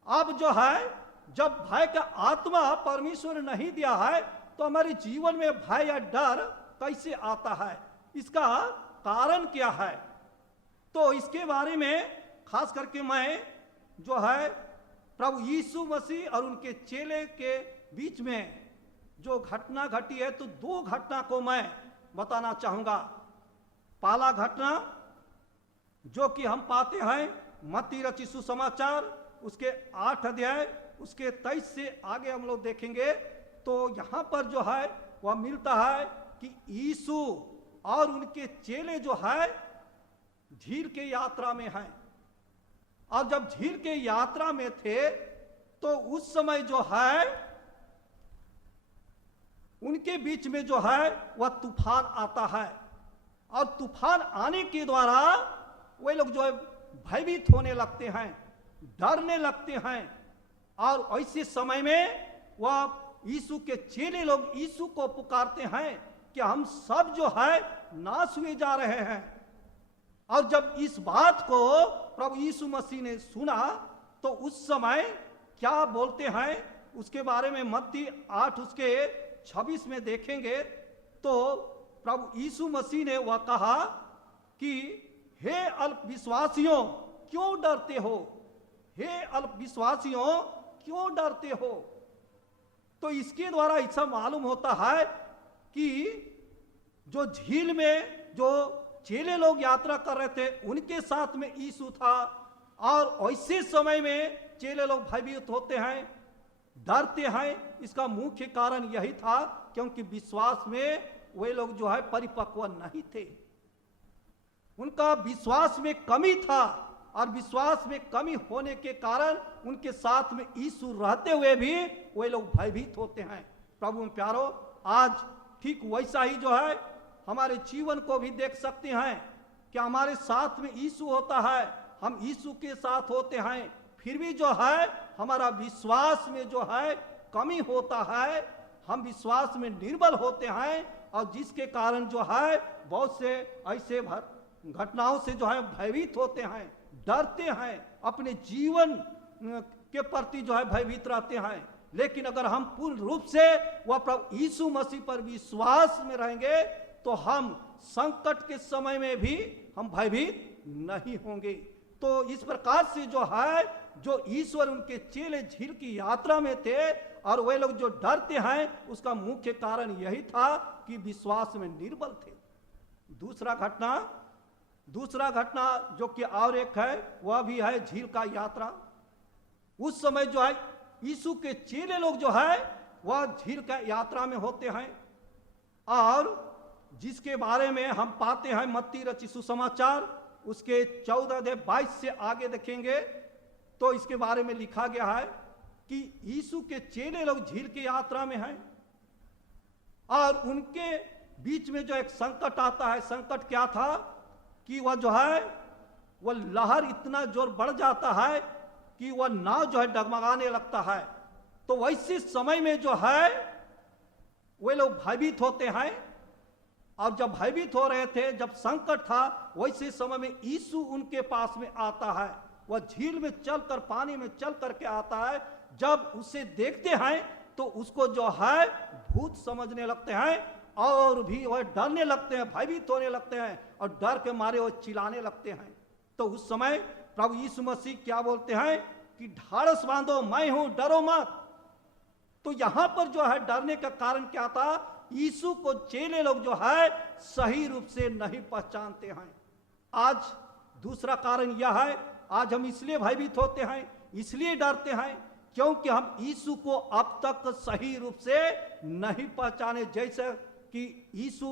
अब जो है जब भय का आत्मा परमेश्वर नहीं दिया है तो हमारे जीवन में भय या डर कैसे आता है, इसका कारण क्या है? तो इसके बारे में खास करके मैं जो है प्रभु यीशु मसीह और उनके चेले के बीच में जो घटना घटी है, तो 2 घटना को मैं बताना चाहूंगा। पहला घटना जो कि हम पाते हैं मत्ती रचित सुसमाचार उसके 8 अध्याय उसके 23 से आगे हम लोग देखेंगे, तो यहां पर जो है वह मिलता है कि यीशु और उनके चेले जो है झील के यात्रा में हैं। और जब झील के यात्रा में थे तो उस समय जो है उनके बीच में जो है वह तूफान आता है, और तूफान आने के द्वारा वे लोग जो है भयभीत होने लगते हैं, डरने लगते हैं। और ऐसे समय में वह यीशु के चेले लोग यीशु को पुकारते हैं कि हम सब जो है नाश हुए जा रहे हैं। और जब इस बात को प्रभु यीशु मसीह ने सुना तो उस समय क्या बोलते हैं उसके बारे में मत्ती 8 उसके 26 में देखेंगे। तो प्रभु यीशु मसीह ने वह कहा कि हे अल्पविश्वासियों क्यों डरते हो, हे अल्पविश्वासियों क्यों डरते हो। तो इसके द्वारा ऐसा मालूम होता है कि जो झील में जो चेले लोग यात्रा कर रहे थे उनके साथ में यीशु था, और ऐसे समय में चेले लोग भयभीत होते हैं, डरते हैं। इसका मुख्य कारण यही था क्योंकि विश्वास में वे लोग जो है परिपक्व नहीं थे, उनका विश्वास में कमी था, और विश्वास में कमी होने के कारण उनके साथ में यीशु रहते हुए भी वे लोग भयभीत होते हैं। प्रभु में प्यारो, आज ठीक वैसा ही जो है हमारे जीवन को भी देख सकते हैं कि हमारे साथ में यीशु होता है, हम यीशु के साथ होते हैं, फिर भी जो है हमारा विश्वास में जो है कमी होता है, हम विश्वास में निर्बल होते हैं, और जिसके कारण जो है बहुत से ऐसे घटनाओं से जो है भयभीत होते हैं, डरते हैं, अपने जीवन के प्रति जो है भयभीत रहते हैं। लेकिन अगर हम पूर्ण रूप से वह प्रभु यीशु मसीह पर विश्वास में रहेंगे तो हम संकट के समय में भी हम भयभीत नहीं होंगे। तो इस प्रकार से जो है जो ईश्वर उनके चेले झील की यात्रा में थे और वे लोग जो डरते हैं उसका मुख्य कारण यही था कि विश्वास में निर्बल थे। दूसरा घटना जो कि और एक है वह भी है झील का यात्रा। उस समय जो है यीशु के चेले लोग जो है वह झील का यात्रा में होते हैं, और जिसके बारे में हम पाते हैं मत्ती रचित सुसमाचार उसके 14-22 से आगे देखेंगे तो इसके बारे में लिखा गया है कि यीशु के चेले लोग झील की यात्रा में हैं और उनके बीच में जो एक संकट आता है। संकट क्या था कि वह जो है वह लहर इतना जोर बढ़ जाता है कि वह नाव जो है डगमगाने लगता है। तो वैसे समय में जो है वे लोग भयभीत होते हैं, और जब भयभीत हो रहे थे, जब संकट था, वैसे समय में यीशु उनके पास में आता है। वह झील में चलकर पानी में चल करके आता है। जब उसे देखते हैं तो उसको जो है भूत समझने लगते हैं और भी वह डरने लगते हैं, भयभीत होने लगते हैं और डर के मारे वह चिल्लाने लगते हैं। तो उस समय प्रभु यीशु मसीह क्या बोलते हैं कि ढाढ़स बांधो, मैं हूं, डरो मत। तो यहां पर जो है डरने का कारण क्या था? यीशु को चेले लोग जो है सही रूप से नहीं पहचानते हैं। आज दूसरा कारण यह है, आज हम इसलिए भयभीत होते हैं, इसलिए डरते हैं क्योंकि हम यीशु को अब तक सही रूप से नहीं पहचाने। जैसे कि यीशु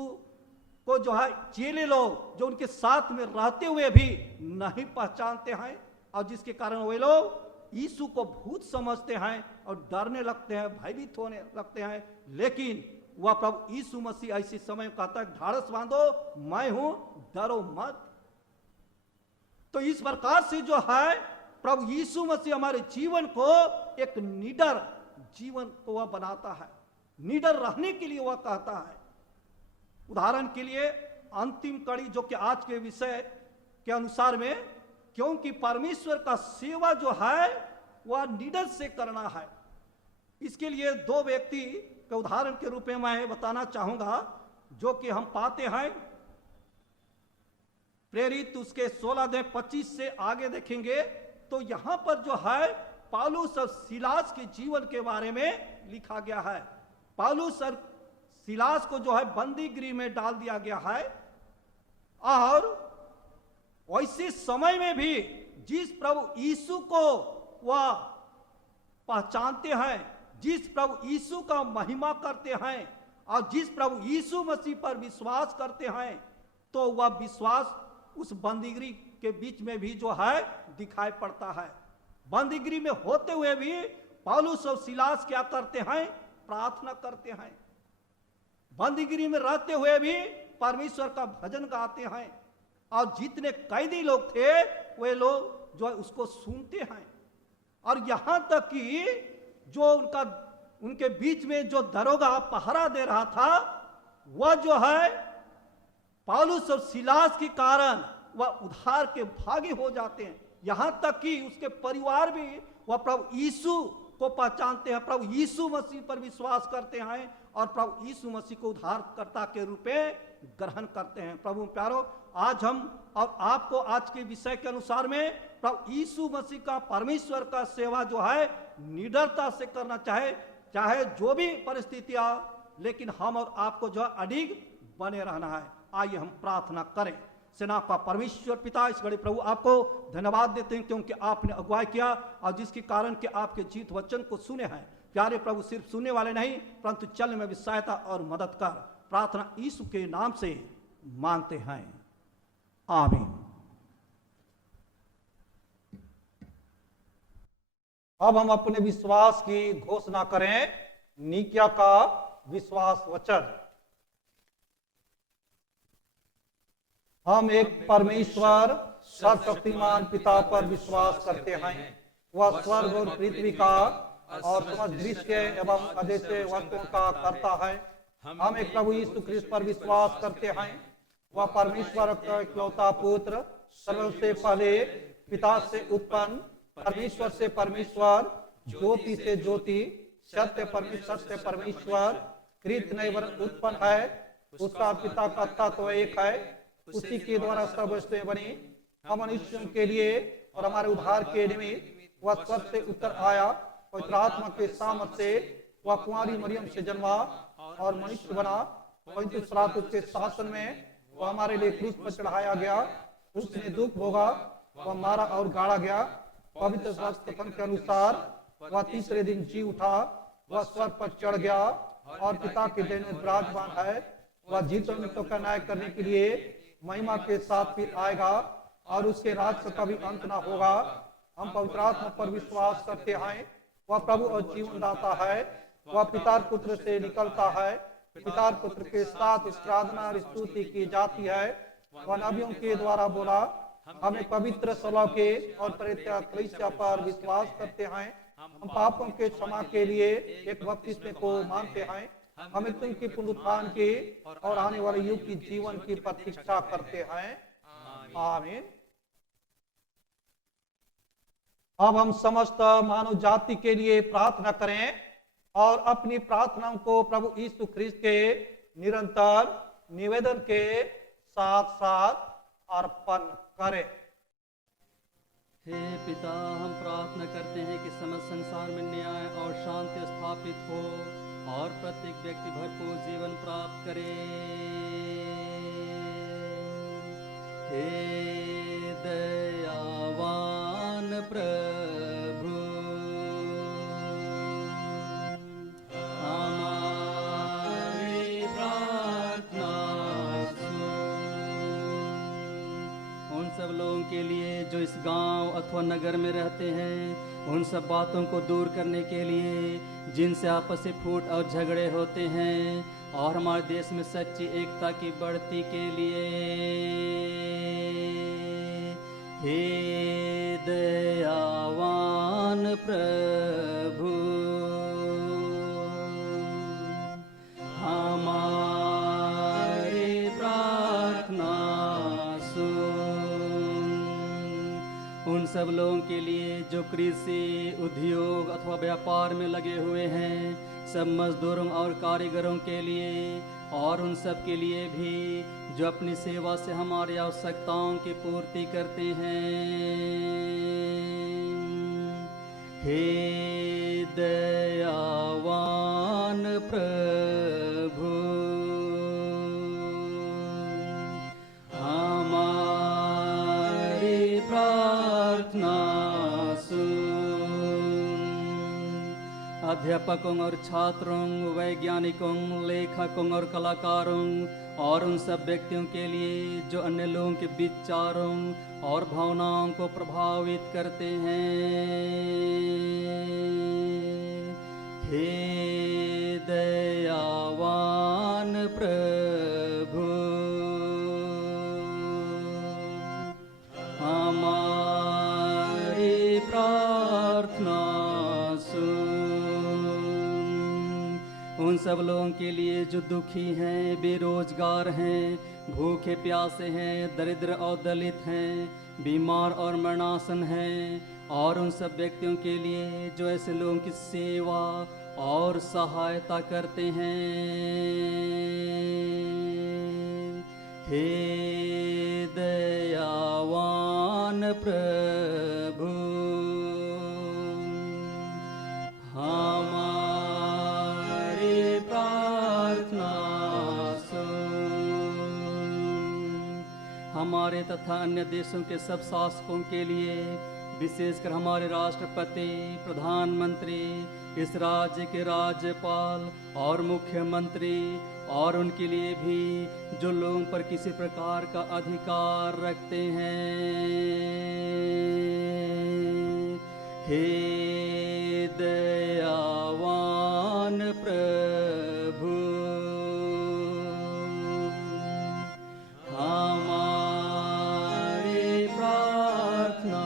को जो है चेले लोग जो उनके साथ में रहते हुए भी नहीं पहचानते हैं, और जिसके कारण वे लोग यीशु को भूत समझते हैं और डरने लगते हैं, भयभीत होने लगते हैं। लेकिन वह प्रभु यीशु मसीह ऐसे समय कहता है ढाढ़स बांधो, मैं हूं, डरो मत। तो इस प्रकार से जो है प्रभु यीशु मसीह हमारे जीवन को एक निडर जीवन को वह बनाता है, निडर रहने के लिए वह कहता है। उदाहरण के लिए अंतिम कड़ी जो कि आज के विषय के अनुसार में, क्योंकि परमेश्वर का सेवा जो है वह निडर से करना है। इसके लिए दो व्यक्ति के उदाहरण के रूप में मैं बताना चाहूंगा जो कि हम पाते हैं प्रेरित उसके 16-25 से आगे देखेंगे तो यहां पर जो है पौलुस और सीलास के जीवन के बारे में लिखा गया है। पौलुस और सीलास को जो है बंदी गृह में डाल दिया गया है, और वैसे समय में भी जिस प्रभु यीशु को वह पहचानते हैं, जिस प्रभु यीशु का महिमा करते हैं और जिस प्रभु यीशु मसीह पर विश्वास करते हैं, तो वह विश्वास उस बंदीगृह के बीच में भी जो है दिखाई पड़ता है। बंदीगृह में होते हुए भी पौलुस और सीलास क्या करते हैं? प्रार्थना करते हैं। बंदीगृह में रहते हुए भी परमेश्वर का भजन गाते हैं, और जितने कैदी लोग थे वे लोग जो है उसको सुनते हैं। और यहां तक कि जो उनके बीच में जो दरोगा पहरा दे रहा था वह जो है पौलुस और सीलास के कारण वह उधार के भागी हो जाते हैं। यहां तक कि उसके परिवार भी वह प्रभु यीशु को पहचानते हैं, प्रभु यीशु मसीह पर विश्वास करते हैं और प्रभु यीशु मसीह को उद्धारकर्ता के रूप में ग्रहण करते हैं। प्रभु प्यारो, आज हम और आपको आज के विषय के अनुसार में प्रभु यीशु मसीह का परमेश्वर का सेवा जो है निडरता से करना चाहे जो भी परिस्थितियां, लेकिन हम और आपको जो है अडिग बने रहना है। आइए हम प्रार्थना करें। सेना का परमेश्वर पिता, इस बड़े प्रभु आपको धन्यवाद देते हैं क्योंकि आपने अगुवाई किया और जिसके कारण कि आपके जीत वचन को सुने हैं। प्यारे प्रभु, सिर्फ सुनने वाले नहीं परंतु चलने में भी सहायता और मदद कर। प्रार्थना यीशु के नाम से मांगते हैं, आमीन। अब हम अपने विश्वास की घोषणा करें। नीकिया का विश्वास वचन। हम एक परमेश्वर सर्वशक्तिमान पिता पर विश्वास करते हैं। वह स्वर्ग और पृथ्वी का और समस्त दृश्य एवं अदृश्य वस्तुओं का करता है। हम एक प्रभु यीशु ख्रिस्त पर विश्वास करते हैं। वह परमेश्वर का इकलौता पुत्र, सर्वसे पहले पिता से उत्पन्न, परमेश्वर से परमेश्वर, ज्योति से ज्योति, सत्य परमेश्वर से परमेश्वर, कृत नहीं वरन उत्पन्न है। उसका पिता का तत्व एक है। उसी के द्वारा सब वस्तुएं बनी। हम मनुष्यों के लिए और हमारे उद्धार के निमित्त वह स्वर्ग से उतर आया। पवित्र आत्मा के सामर्थ्य से वह कुंवारी मरियम से जन्मा और मनुष्य बना। पवित्र प्रातः के शासन में वह हमारे लिए क्रूस पर चढ़ाया गया। उसने दुख भोगा, वह मारा और गाड़ा गया। पवित्र शास्त्र के अनुसार वह तीसरे दिन जी उठा। वह स्वर्ग पर चढ़ गया और पिता के दाहिने में विराजमान है। वह जीवित और मृतों का न्याय करने के लिए महिमा के साथ फिर आएगा और उसके राज का कभी अंत ना होगा। हम पवित्र आत्मा पर विश्वास करते हैं। वह प्रभु और जीवन दाता है। वह पिता पुत्र से निकलता है। पिता पुत्र के साथ आराधना और स्तुति की जाती है। वह नबियों के द्वारा बोला। हमें पवित्र सभा के और परित्याग कलीसिया पर विश्वास करते हैं। हम पापों के क्षमा के लिए एक बपतिस्मे को मानते हैं। हम मृत्यु की पुनरुत्थान की और आने वाले युग की जीवन की प्रतीक्षा करते हैं, आमीन। अब हम समस्त मानव जाति के लिए प्रार्थना करें और अपनी प्रार्थनाओं को प्रभु यीशु ख्रिस्त के निरंतर निवेदन के साथ साथ अर्पण करें। हे पिता, हम प्रार्थना करते हैं कि समस्त संसार में न्याय और शांति स्थापित हो और प्रत्येक व्यक्ति भरपूर जीवन प्राप्त करे। हे दयावान प्रभु, हमारी प्रार्थना सुन। उन सब लोगों के लिए जो इस गांव अथवा नगर में रहते हैं, उन सब बातों को दूर करने के लिए जिनसे आपसी फूट और झगड़े होते हैं, और हमारे देश में सच्ची एकता की बढ़ती के लिए हे दयावान प्रभु, हमारी प्रार्थना सुन। उन सब लोगों के लिए जो कृषि, उद्योग अथवा व्यापार में लगे हुए हैं, सब मजदूरों और कारीगरों के लिए, और उन सब के लिए भी जो अपनी सेवा से हमारी आवश्यकताओं की पूर्ति करते हैं। हे दयावान प्रभु, हमारी प्रार्थना अध्यापकों और छात्रों, वैज्ञानिकों, लेखकों और कलाकारों और उन सब व्यक्तियों के लिए जो अन्य लोगों के विचारों और भावनाओं को प्रभावित करते हैं। हे दयावान प्रभु, हमारी प्रार्थना उन सब लोगों के लिए जो दुखी हैं, बेरोजगार हैं, भूखे प्यासे हैं, दरिद्र और दलित हैं, बीमार और मरणासन हैं, और उन सब व्यक्तियों के लिए जो ऐसे लोगों की सेवा और सहायता करते हैं। हे दयावान प्रभु हमारी प्रार्थना सुन। हमारे तथा अन्य देशों के सब शासकों के लिए, विशेषकर हमारे राष्ट्रपति, प्रधानमंत्री, इस राज्य के राज्यपाल और मुख्यमंत्री और उनके लिए भी जो लोगों पर किसी प्रकार का अधिकार रखते हैं, हे दयावान प्रभु हमारी प्रार्थना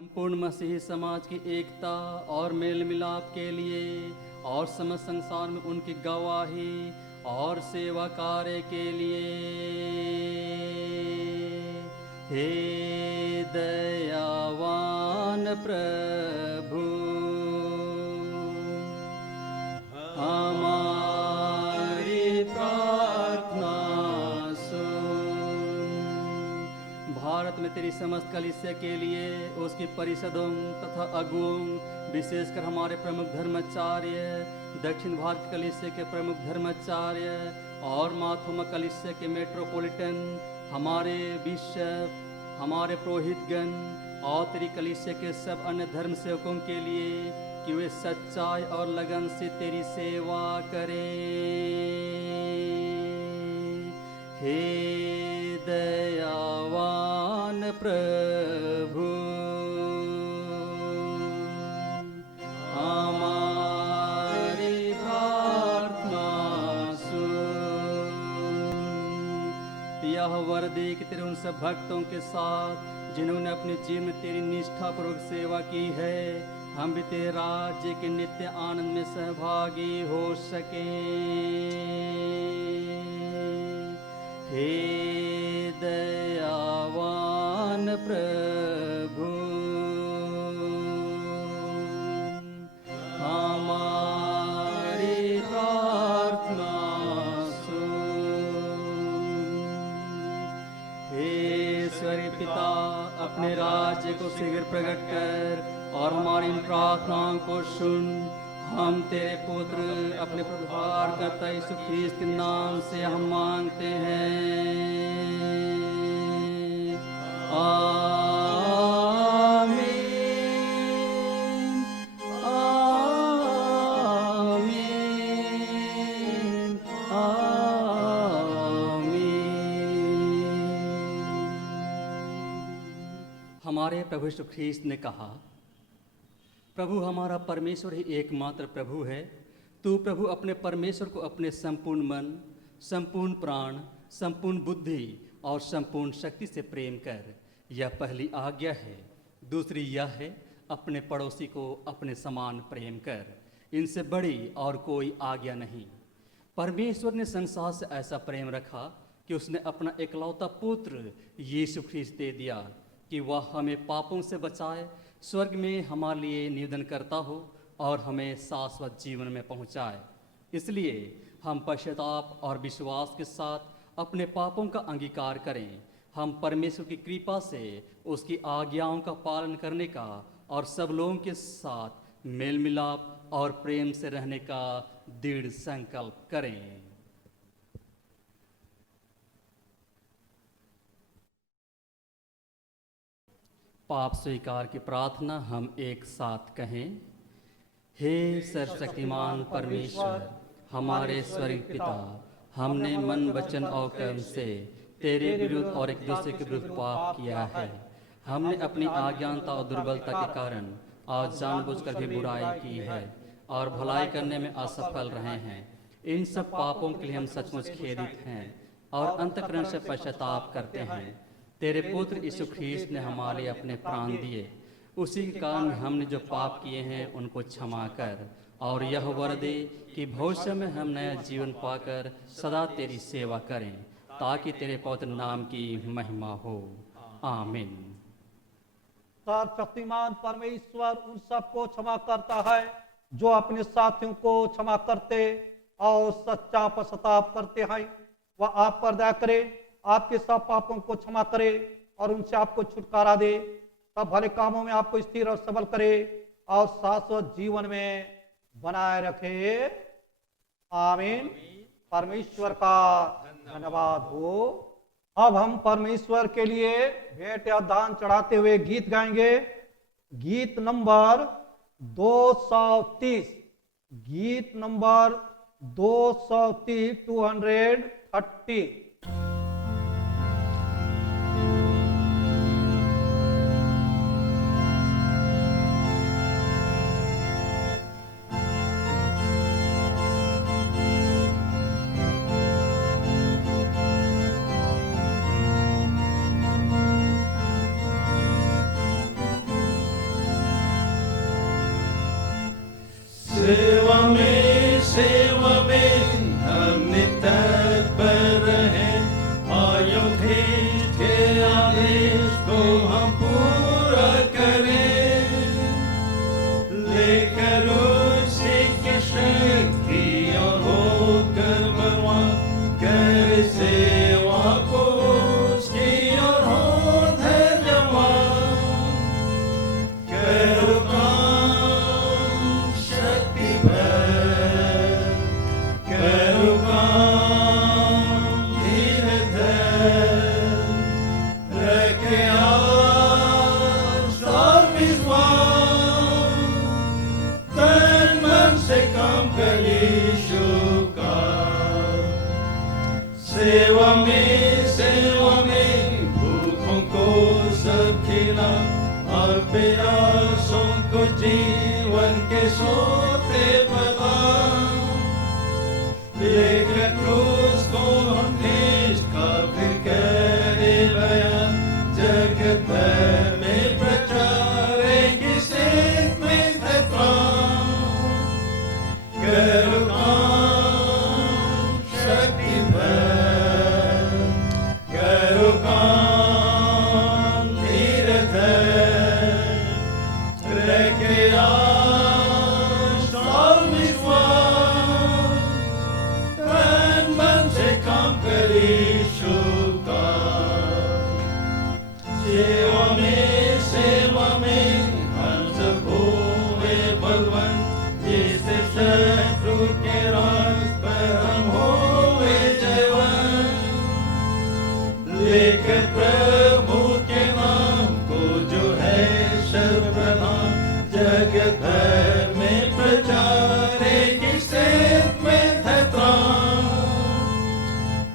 संपूर्ण मसीही समाज की एकता और मेल मिलाप के लिए और समस्त संसार में उनकी गवाही और सेवा कार्य के लिए, हे दयावान प्रभु हमारी प्रार्थना सुन। भारत में तेरी समस्त कलीसिया के लिए, उसकी परिषदों तथा अगुओं, विशेषकर हमारे प्रमुख धर्माचार्य, दक्षिण भारत कलीसिया के प्रमुख धर्माचार्य और माथुमा कलीसिया के मेट्रोपॉलिटन, हमारे बिशप, हमारे पुरोहितगण और तेरी कलीसिया के सब अन्य धर्म सेवकों के लिए कि वे सच्चाई और लगन से तेरी सेवा करें, हे दयावान प्रभु हमारी प्रार्थना सुन। यह वर दे कि तेरे उन सब भक्तों के साथ जिन्होंने अपने जीवन में तेरी निष्ठापूर्वक सेवा की है, हम भी तेरे राज्य के नित्य आनंद में सहभागी हो सकें, हे दयावान प्रभु हमारी प्रार्थना सुन। हे ईश्वरीय पिता, अपने राज्य को शीघ्र प्रकट कर और हमारी इन प्रार्थनाओं को सुन। हम तेरे पुत्र अपने प्रभुकार करता यीशु ख्रीस्त के नाम से हम मांगते हैं, आमीन आमीन आमीन। हमारे प्रभु यीशु ख्रीस्त ने कहा, प्रभु हमारा परमेश्वर ही एकमात्र प्रभु है। तू प्रभु अपने परमेश्वर को अपने संपूर्ण मन, संपूर्ण प्राण, संपूर्ण बुद्धि और संपूर्ण शक्ति से प्रेम कर। यह पहली आज्ञा है। दूसरी यह है, अपने पड़ोसी को अपने समान प्रेम कर। इनसे बड़ी और कोई आज्ञा नहीं। परमेश्वर ने संसार से ऐसा प्रेम रखा कि उसने अपना एकलौता पुत्र यीशु ख्रीस्त दे दिया कि वह हमें पापों से बचाए, स्वर्ग में हमारे लिए निवेदन करता हो और हमें शाश्वत जीवन में पहुंचाए। इसलिए हम पश्चाताप और विश्वास के साथ अपने पापों का अंगीकार करें। हम परमेश्वर की कृपा से उसकी आज्ञाओं का पालन करने का और सब लोगों के साथ मेल मिलाप और प्रेम से रहने का दृढ़ संकल्प करें। पाप स्वीकार की प्रार्थना हम एक साथ कहें। हे सर्वशक्तिमान परमेश्वर, हमारे स्वर्गीय पिता, हमने मन, वचन और कर्म से तेरे विरुद्ध और एक दूसरे के विरुद्ध पाप किया है। हमने अपनी अज्ञानता और दुर्बलता के कारण आज जानबूझकर भी बुराई की है और भलाई करने में असफल रहे हैं। इन सब पापों के लिए हम सचमुच खेदित हैं और अंतःकरण से पश्चाताप करते हैं। तेरे पुत्र यीशु ख्रीस्त ने हमारे लिए अपने प्राण दिए। उसी के कारण हमने जो पाप किए हैं उनको क्षमा कर और यह वर दे कि भविष्य में हम नया जीवन पाकर सदा तेरी सेवा करें, ताकि तेरे पवित्र नाम की महिमा हो। आमीन। सर्वशक्तिमान परमेश्वर उन सबको क्षमा करता है जो अपने साथियों को क्षमा करते और सच्चा पश्चाताप करते हैं। वह आप पर दया करे आपके सब पापों को क्षमा करे और उनसे आपको छुटकारा दे, सब भले कामों में आपको स्थिर और सबल करे और शाश्वत जीवन में बनाए रखे। आमीन। परमेश्वर का धन्यवाद हो। अब हम परमेश्वर के लिए भेंट या दान चढ़ाते हुए गीत गाएंगे। गीत नंबर 230, गीत नंबर 230, 230। सेवा में हम तत्पर हैं, अयोध्या के आदेश को हम पूरा करें, लेकर उसी की शक्ति और होकर बलवान, कर सेवा को उसकी और हो धन्यवान, करो शक्ति भर, करो धीरे धर, रखे सब विश्वास, तन मन से काम करे का, सेवा में भूखों को सब खिला, और प्यासों को जीवन के सोते बता, लेकर क्रूस को हम देश का फिर करे बयान, जगत भर में प्रचार की सेत में तथा, करो काम शक्ति भर, करो काम धीरे धर, रखे सब विश्वास, तन मन से काम करे का, सेवा में हम सब होवे भगवान, जैसे शत्रु के राज पर हम होवे जयवान, लेकर प्रभु के नाम को जो है सर्वप्रधान, जगत भर में प्रचार की सेत में तथा,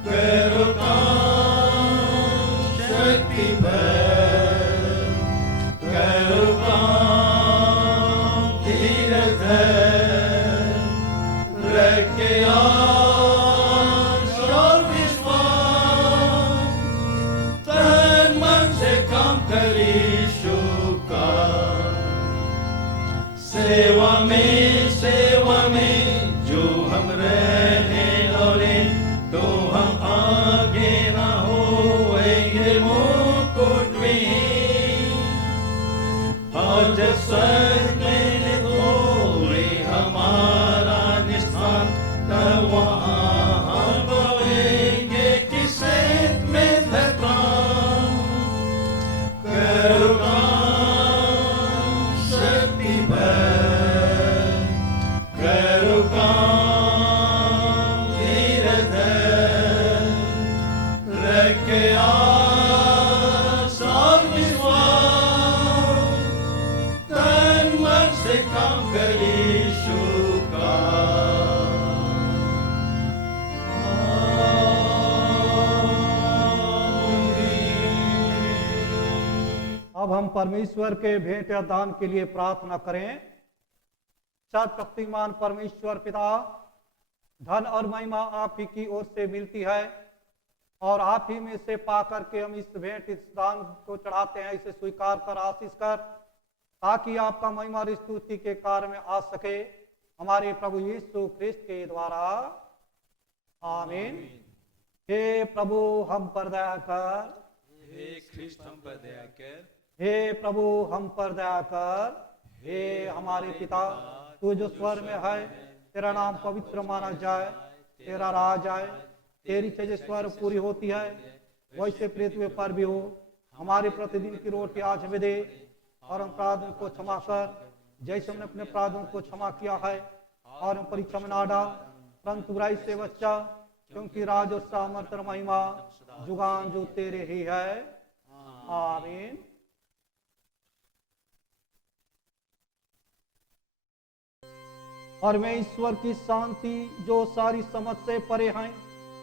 करो काम शक्ति भर, करो काम धीरे धर, रखे सब विश्वास, तन मन से काम करे का, सेवा में जो हम रहे लौले, तो हम आगे ना होएंगे मुकुट में, और जब स्वर्ग में होए हमारा निस्थान, तब वहाँ हम पाएंगे कि सेत में धरा, करो काम शक्ति भर, करो काम धीरे धर, रखे सब विश्वास, तन मन से काम करे का। अब हम परमेश्वर के भेंट या दान के लिए प्रार्थना करें। सर्वशक्तिमान परमेश्वर पिता, धन और महिमा आप ही की ओर से मिलती है और आप ही में से पा करके हम इस भेंट इस दान को चढ़ाते हैं। इसे स्वीकार कर आशीष कर, ताकि आपका महिमा और स्तुति के कार्य में आ सके, हमारे प्रभु यीशु ख्रिस्त के द्वारा। आमीन। हे प्रभु हम पर दया कर, हे ख्रिस्त हम पर दया कर, हे प्रभु हम पर दया कर। हे हमारे पिता, तू जो स्वर में है, तेरा नाम पवित्र माना जाए, तेरा राज आए, तेरी तेजस्वर पूरी होती है, वैसे पृथ्वी पर भी हो। हमारे प्रतिदिन की रोटी आज हमें दे, और हम अपराधों को क्षमा कर जैसे हमने अपने अपराधों को क्षमा किया है, और हम परीक्षा में ना डाल परंतु बुराई से बच्चा, क्योंकि राज और सामर्थ और महिमा जुगान जो तेरे ही है। आमीन। परमेश्वर की शांति जो सारी समझ से परे है,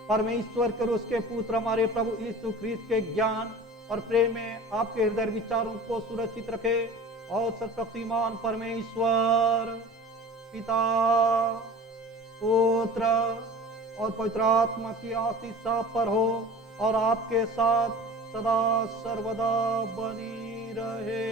परमेश्वर के और उसके पुत्र हमारे प्रभु यीशु ख्रीस्त के ज्ञान और प्रेम में आपके हृदय विचारों को सुरक्षित रखे, और सर्वशक्तिमान परमेश्वर पिता, पुत्र और पवित्र आत्मा की आशीष आप पर हो, और आपके साथ सदा सर्वदा बनी रहे।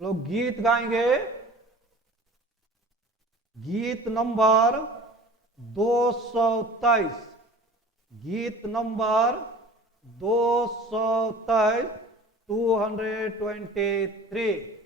लोग गीत गाएंगे, गीत नंबर 223, गीत नंबर 223, 223।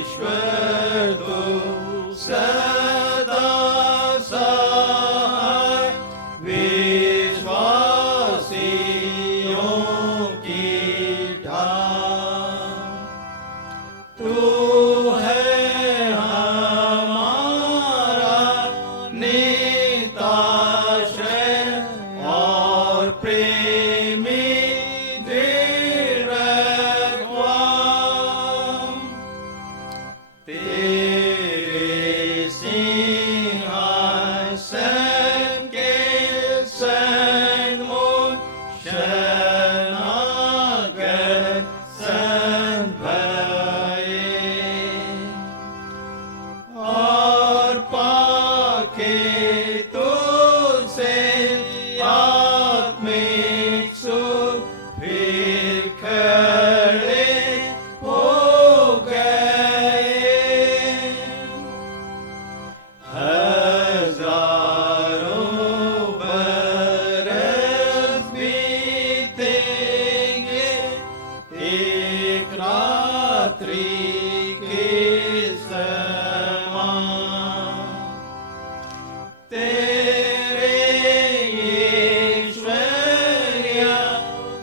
ईश्वर तू सदा सहाय विश्वासियों की ढाल, तू है हमारा निताश्रय और प्रेमी तेरे सिंहासन के सन्मुख शरणागत संभये, और पाके तुझसे आत्मिक सुख फिर खड़े हो गए। हजारों बरस बीतेंगे एक रात्रि के समान, तेरे ईश्वरीय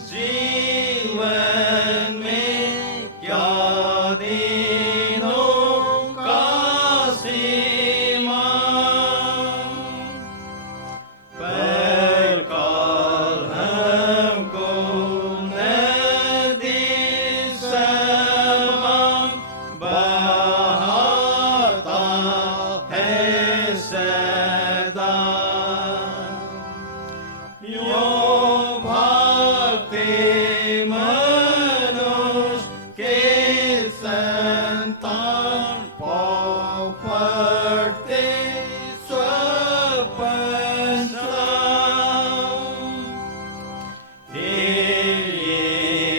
जीवन में क्या दिनों का सीमा, पर काल हमको नदी समान बहाता है सदा, यों भागते मनुष्य के संतान पाँव पड़ते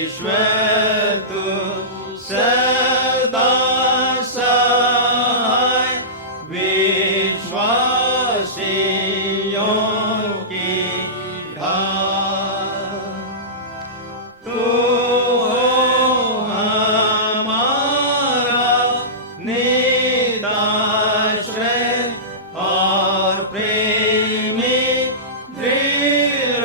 ईश्वर तू सदा सहाय विश्वासियों की ढाल, तू हो हमारा निताश्रय और प्रेमी दृढ़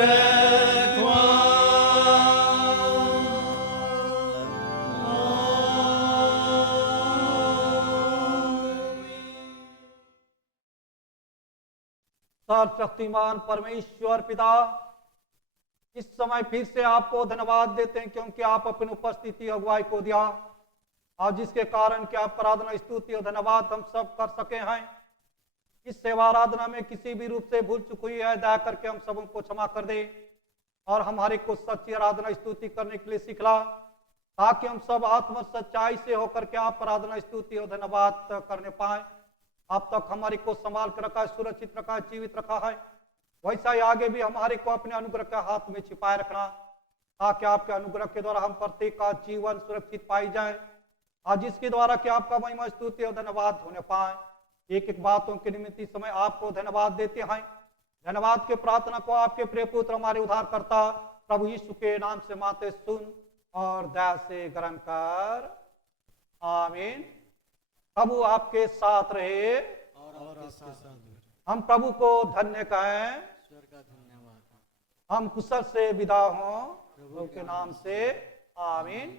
सर्वशक्तिमान परमेश्वर पिता, इस समय फिर से आपको धन्यवाद देते हैं क्योंकि आप अपनी उपस्थिति अगुवाई को दिया, और जिसके कारण कि आप आराधना स्तुति और धन्यवाद हम सब कर सके हैं। इस सेवा आराधना में किसी भी रूप से भूल चूक हुई है, दया करके हम सबों को क्षमा कर दे और हमारे को सच्ची आराधना स्तुति करने के लिए सिखला, ताकि हम सब आत्म सच्चाई से होकर के आप आराधना स्तुति और धन्यवाद करने पाए। अब तक हमारे को संभाल कर रखा है, सुरक्षित रखा है, जीवित रखा है, वैसा ही आगे भी हमारे को अपने अनुग्रह के हाथ में छिपाए रखना, ताकि आपके अनुग्रह के द्वारा हम प्रत्येक का जीवन सुरक्षित पाई जाए और जिसके द्वारा कि आपका महिमा स्तुति और धन्यवाद होने पाए। एक एक बातों के निमित्त इस समय आपको धन्यवाद देते हैं। धन्यवाद के प्रार्थना को आपके प्रिय पुत्र हमारे उद्धार करता प्रभु यीशु के नाम से माते सुन और दया से ग्रहण कर, आमीन। प्रभु आपके साथ रहे और आपके साथ हम प्रभु को धन्य कहें, ईश्वर का धन्यवाद। हम कुशल से विदा हों प्रभु के नाम से, आमीन।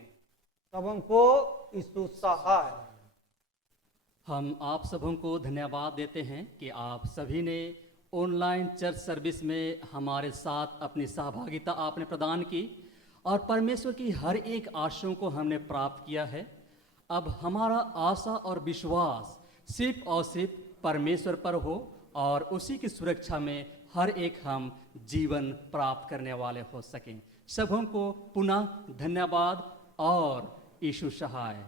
सबों को यीशु सहाय। हम आप सबों को धन्यवाद देते हैं कि आप सभी ने ऑनलाइन चर्च सर्विस में हमारे साथ अपनी सहभागिता आपने प्रदान की और परमेश्वर की हर एक आशाओं को हमने प्राप्त किया है। अब हमारा आशा और विश्वास सिर्फ और सिर्फ परमेश्वर पर हो और उसी की सुरक्षा में हर एक हम जीवन प्राप्त करने वाले हो सकें। सबों को पुनः धन्यवाद और यीशु सहाय।